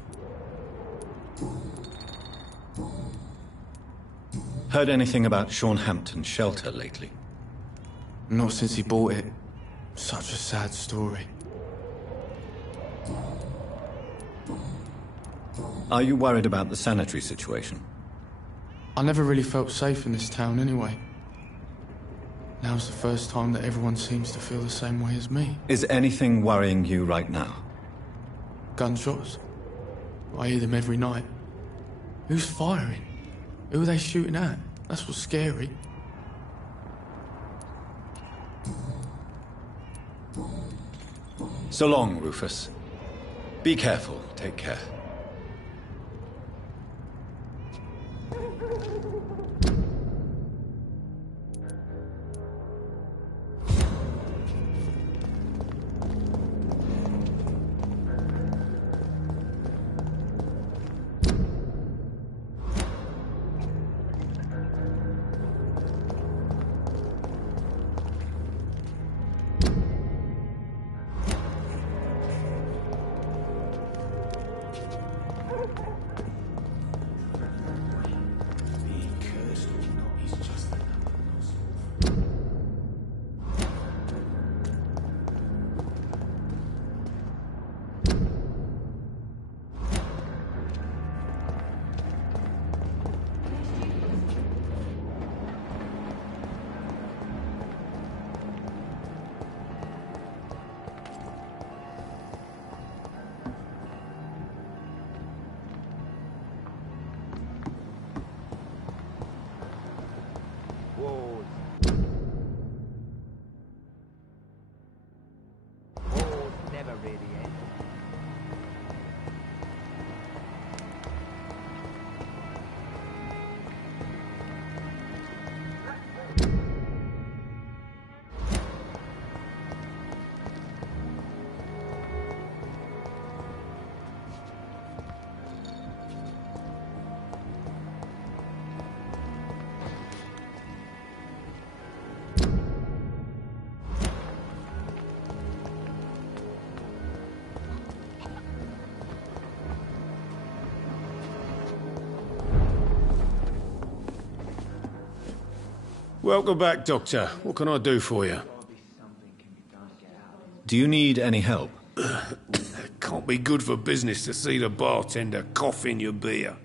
Heard anything about Sean Hampton's shelter lately? Not since he bought it. Such a sad story. Are you worried about the sanitary situation? I never really felt safe in this town anyway. Now's the first time that everyone seems to feel the same way as me. Is anything worrying you right now? Gunshots. I hear them every night. Who's firing? Who are they shooting at? That's what's scary. So long, Rufus. Be careful. Take care. Welcome back, Doctor. What can I do for you? Do you need any help? Can't be good for business to see the bartender cough in your beer.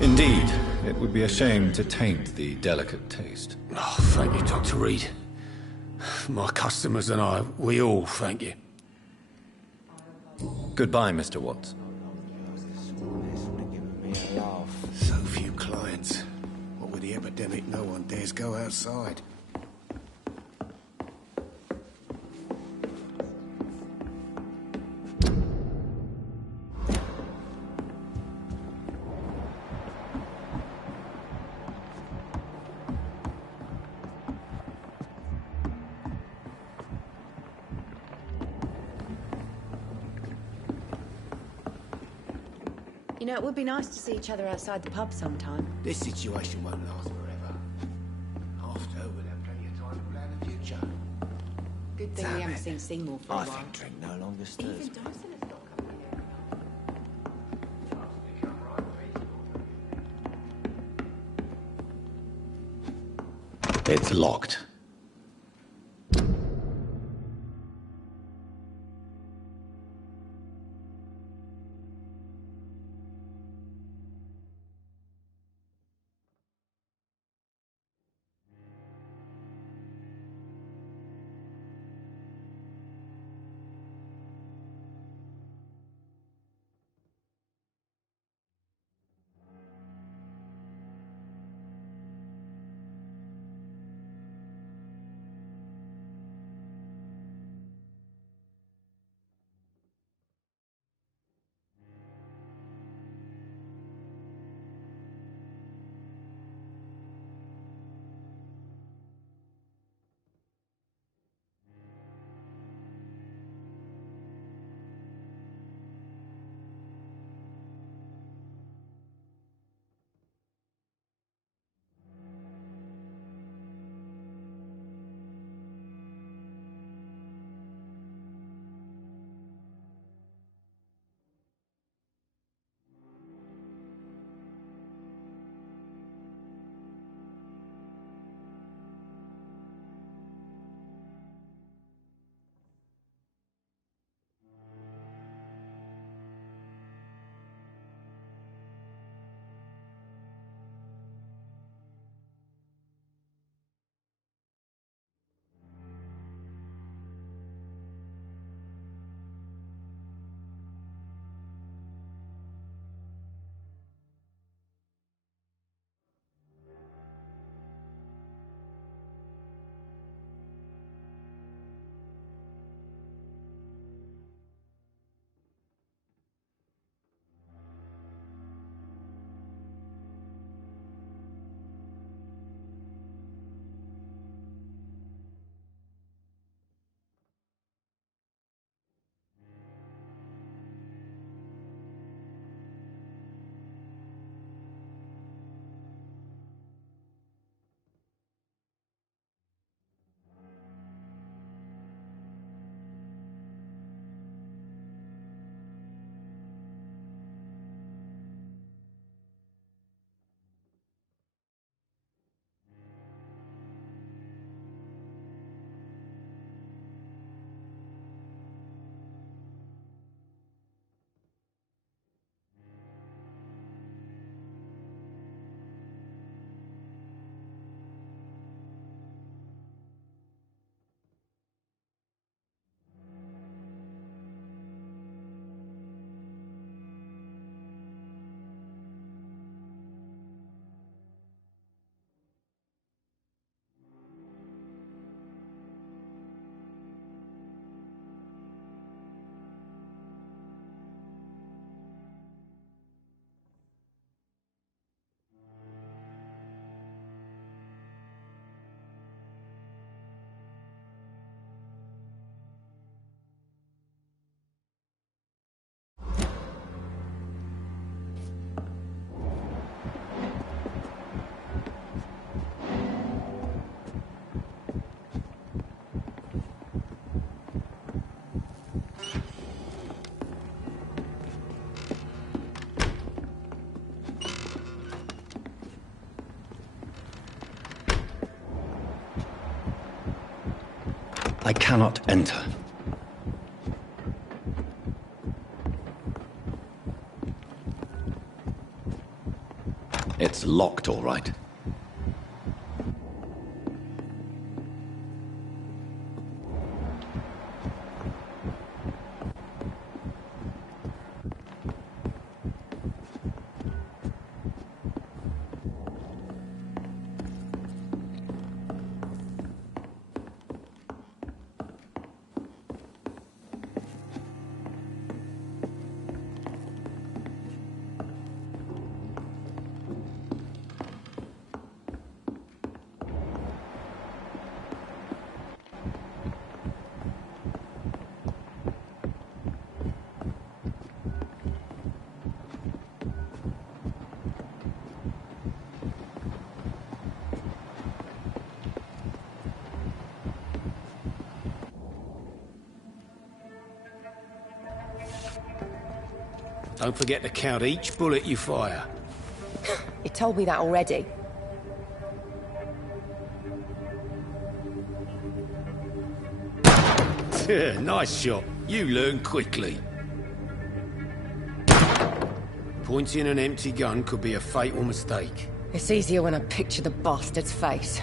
Indeed. It would be a shame to taint the delicate taste. Oh, thank you, Dr. Reed. My customers and I, we all thank you. Goodbye, Mr. Watts. So few clients. What with the epidemic, no one dares go outside. You know, it would be nice to see each other outside the pub sometime. This situation won't last forever. After, we'll have plenty of time to plan the future. Good Good thing we haven't seen Seymour for a I while. think drink no longer stirs. Even Dyson has got company. It's locked. I cannot enter. It's locked, all right. Don't forget to count each bullet you fire. You told me that already. Nice shot. You learn quickly. Pointing an empty gun could be a fatal mistake. It's easier when I picture the bastard's face.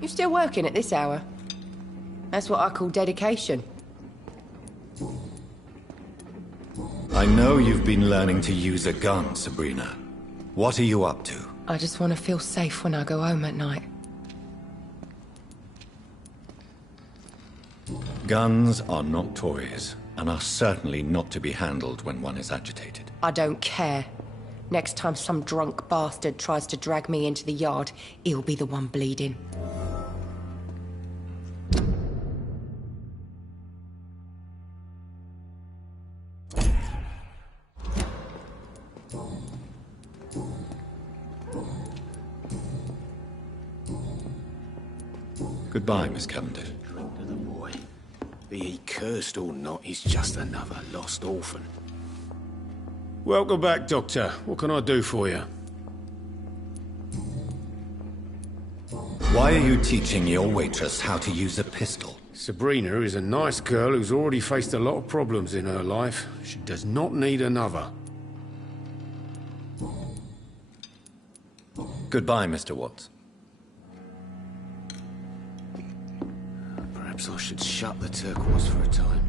You still working at this hour? That's what I call dedication. I know you've been learning to use a gun, Sabrina. What are you up to? I just want to feel safe when I go home at night. Guns are not toys, and are certainly not to be handled when one is agitated. I don't care. Next time some drunk bastard tries to drag me into the yard, he'll be the one bleeding. Goodbye, Miss Cavendish. Drink to the boy. Be he cursed or not, he's just another lost orphan. Welcome back, Doctor. What can I do for you? Why are you teaching your waitress how to use a pistol? Sabrina is a nice girl who's already faced a lot of problems in her life. She does not need another. Goodbye, Mr. Watts. Perhaps I should shut the turquoise for a time.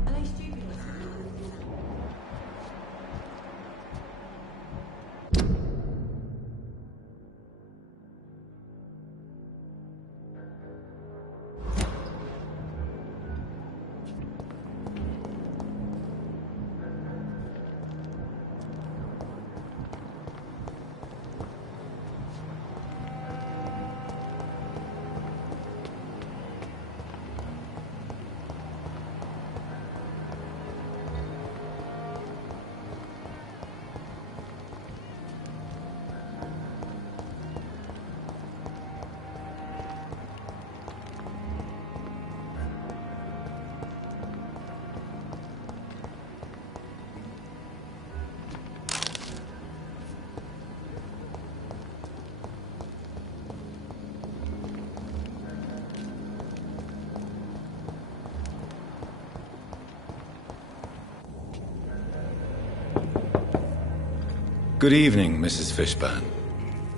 Good evening, Mrs. Fishburne.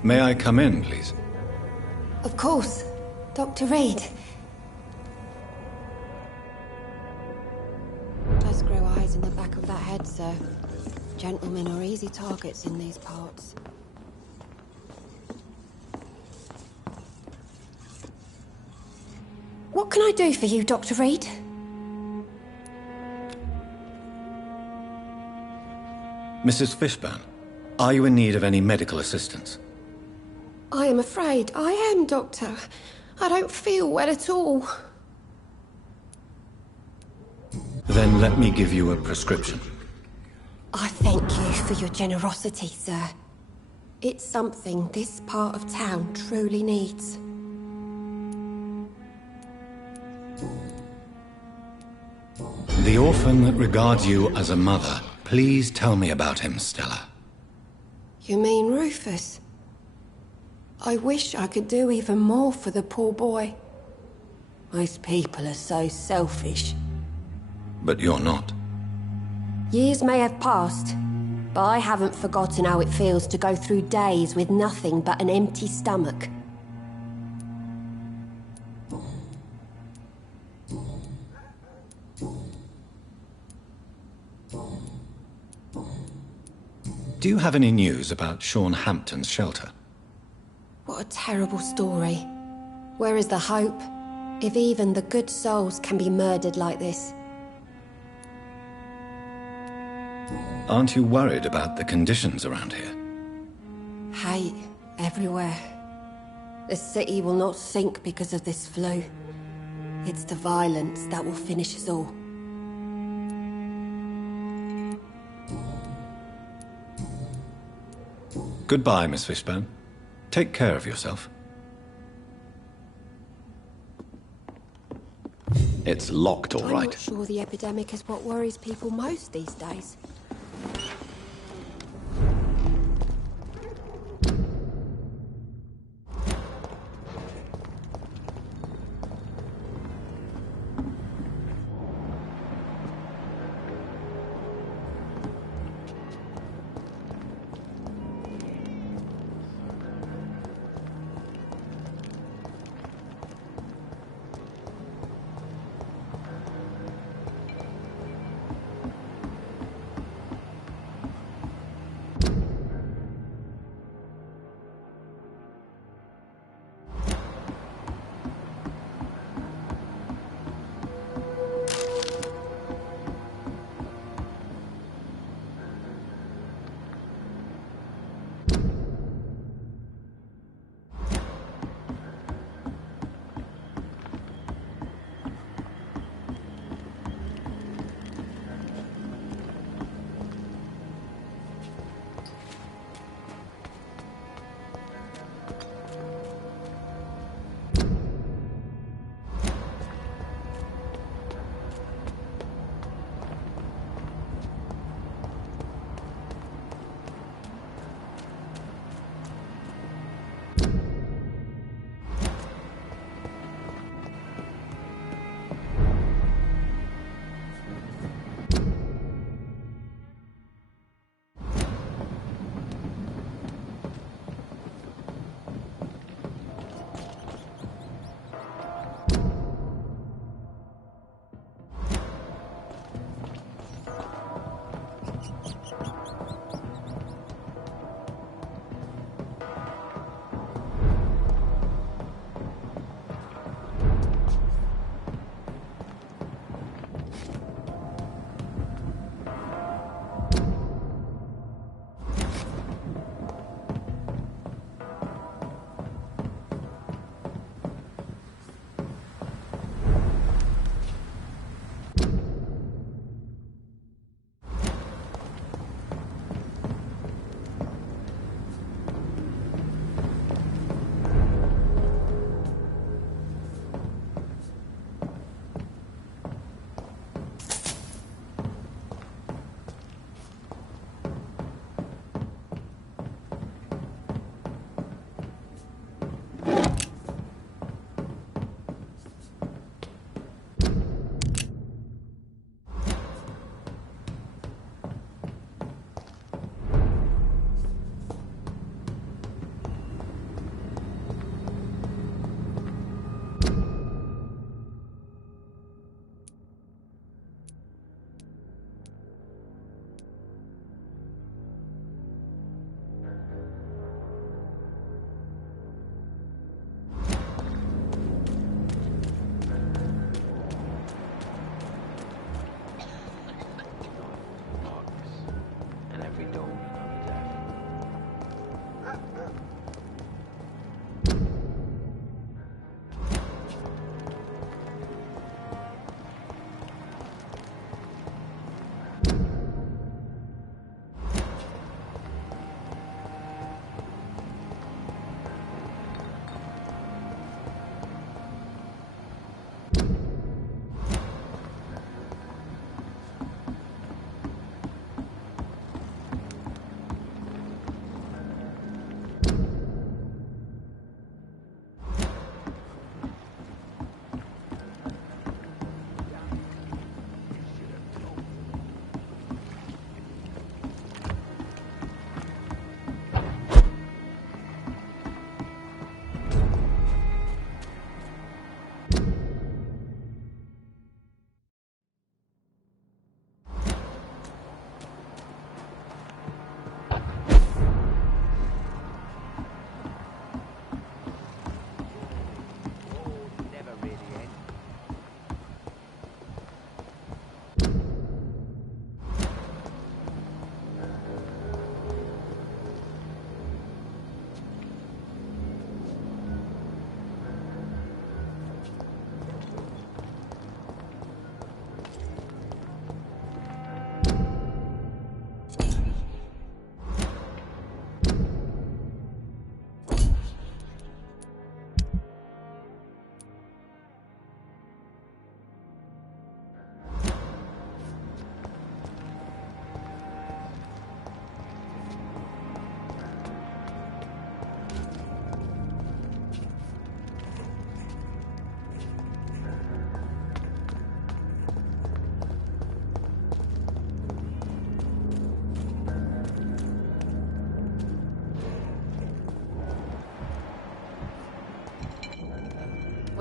May I come in, please? Of course. Dr. Reed. Does grow eyes in the back of that head, sir. Gentlemen are easy targets in these parts. What can I do for you, Dr. Reed? Mrs. Fishburne, are you in need of any medical assistance? I am afraid I am, Doctor. I don't feel well at all. Then let me give you a prescription. I thank you for your generosity, sir. It's something this part of town truly needs. The orphan that regards you as a mother, please tell me about him, Stella. You mean Rufus? I wish I could do even more for the poor boy. Most people are so selfish. But you're not. Years may have passed, but I haven't forgotten how it feels to go through days with nothing but an empty stomach. Do you have any news about Sean Hampton's shelter? What What a terrible story. Where is the hope? If even the good souls can be murdered like this. Aren't you worried about the conditions around here? Hate everywhere. The city will not sink because of this flu. It's the violence that will finish us all. Goodbye, Miss Fishburne. Take care of yourself. It's locked, all I'm right. not sure the epidemic is what worries people most these days.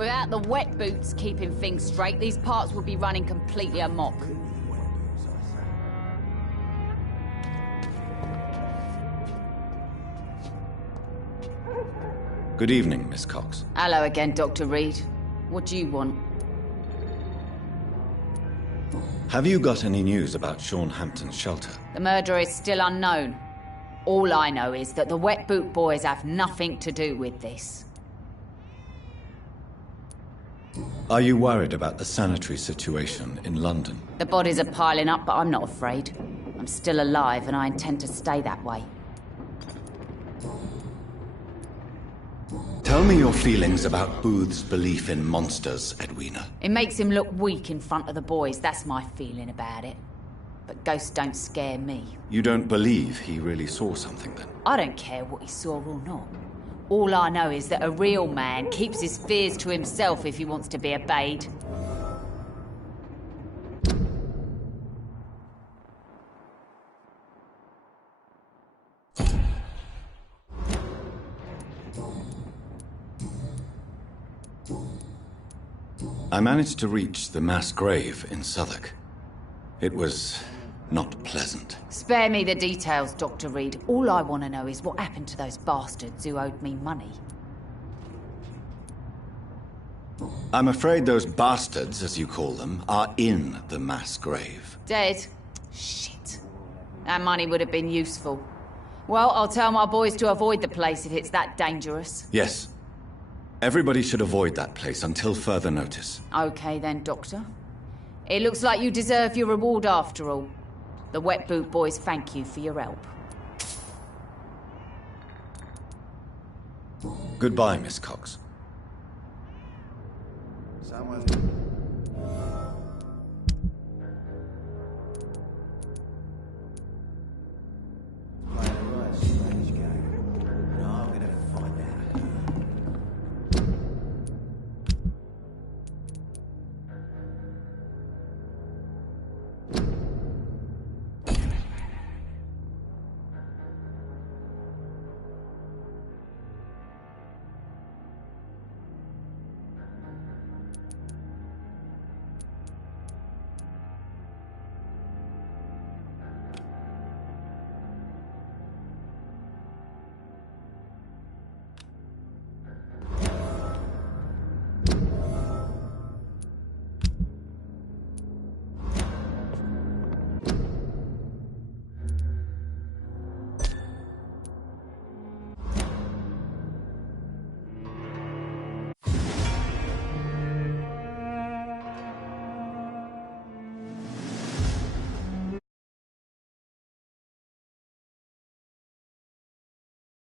Without the wet boots keeping things straight, these parts would be running completely amok. Good evening, Miss Cox. Hello again, Dr. Reed. What do you want? Have you got any news about Sean Hampton's shelter? The murderer is still unknown. All I know is that the Wet Boot Boys have nothing to do with this. Are you worried about the sanitary situation in London? The bodies are piling up, but I'm not afraid. I'm still alive, and I intend to stay that way. Tell me your feelings about Booth's belief in monsters, Edwina. It makes him look weak in front of the boys, that's my feeling about it. But ghosts don't scare me. You don't believe he really saw something, then? I don't care what he saw or not. All I know is that a real man keeps his fears to himself if he wants to be obeyed. I managed to reach the mass grave in Southwark. It was not pleasant. Spare me the details, Dr. Reed. All I want to know is what happened to those bastards who owed me money. I'm afraid those bastards, as you call them, are in the mass grave. Dead? Shit. That money would have been useful. Well, I'll tell my boys to avoid the place if it's that dangerous. Yes. Everybody should avoid that place until further notice. Okay then, Doctor. It looks like you deserve your reward after all. The Wet Boot Boys thank you for your help. Goodbye, Miss Cox. Someone...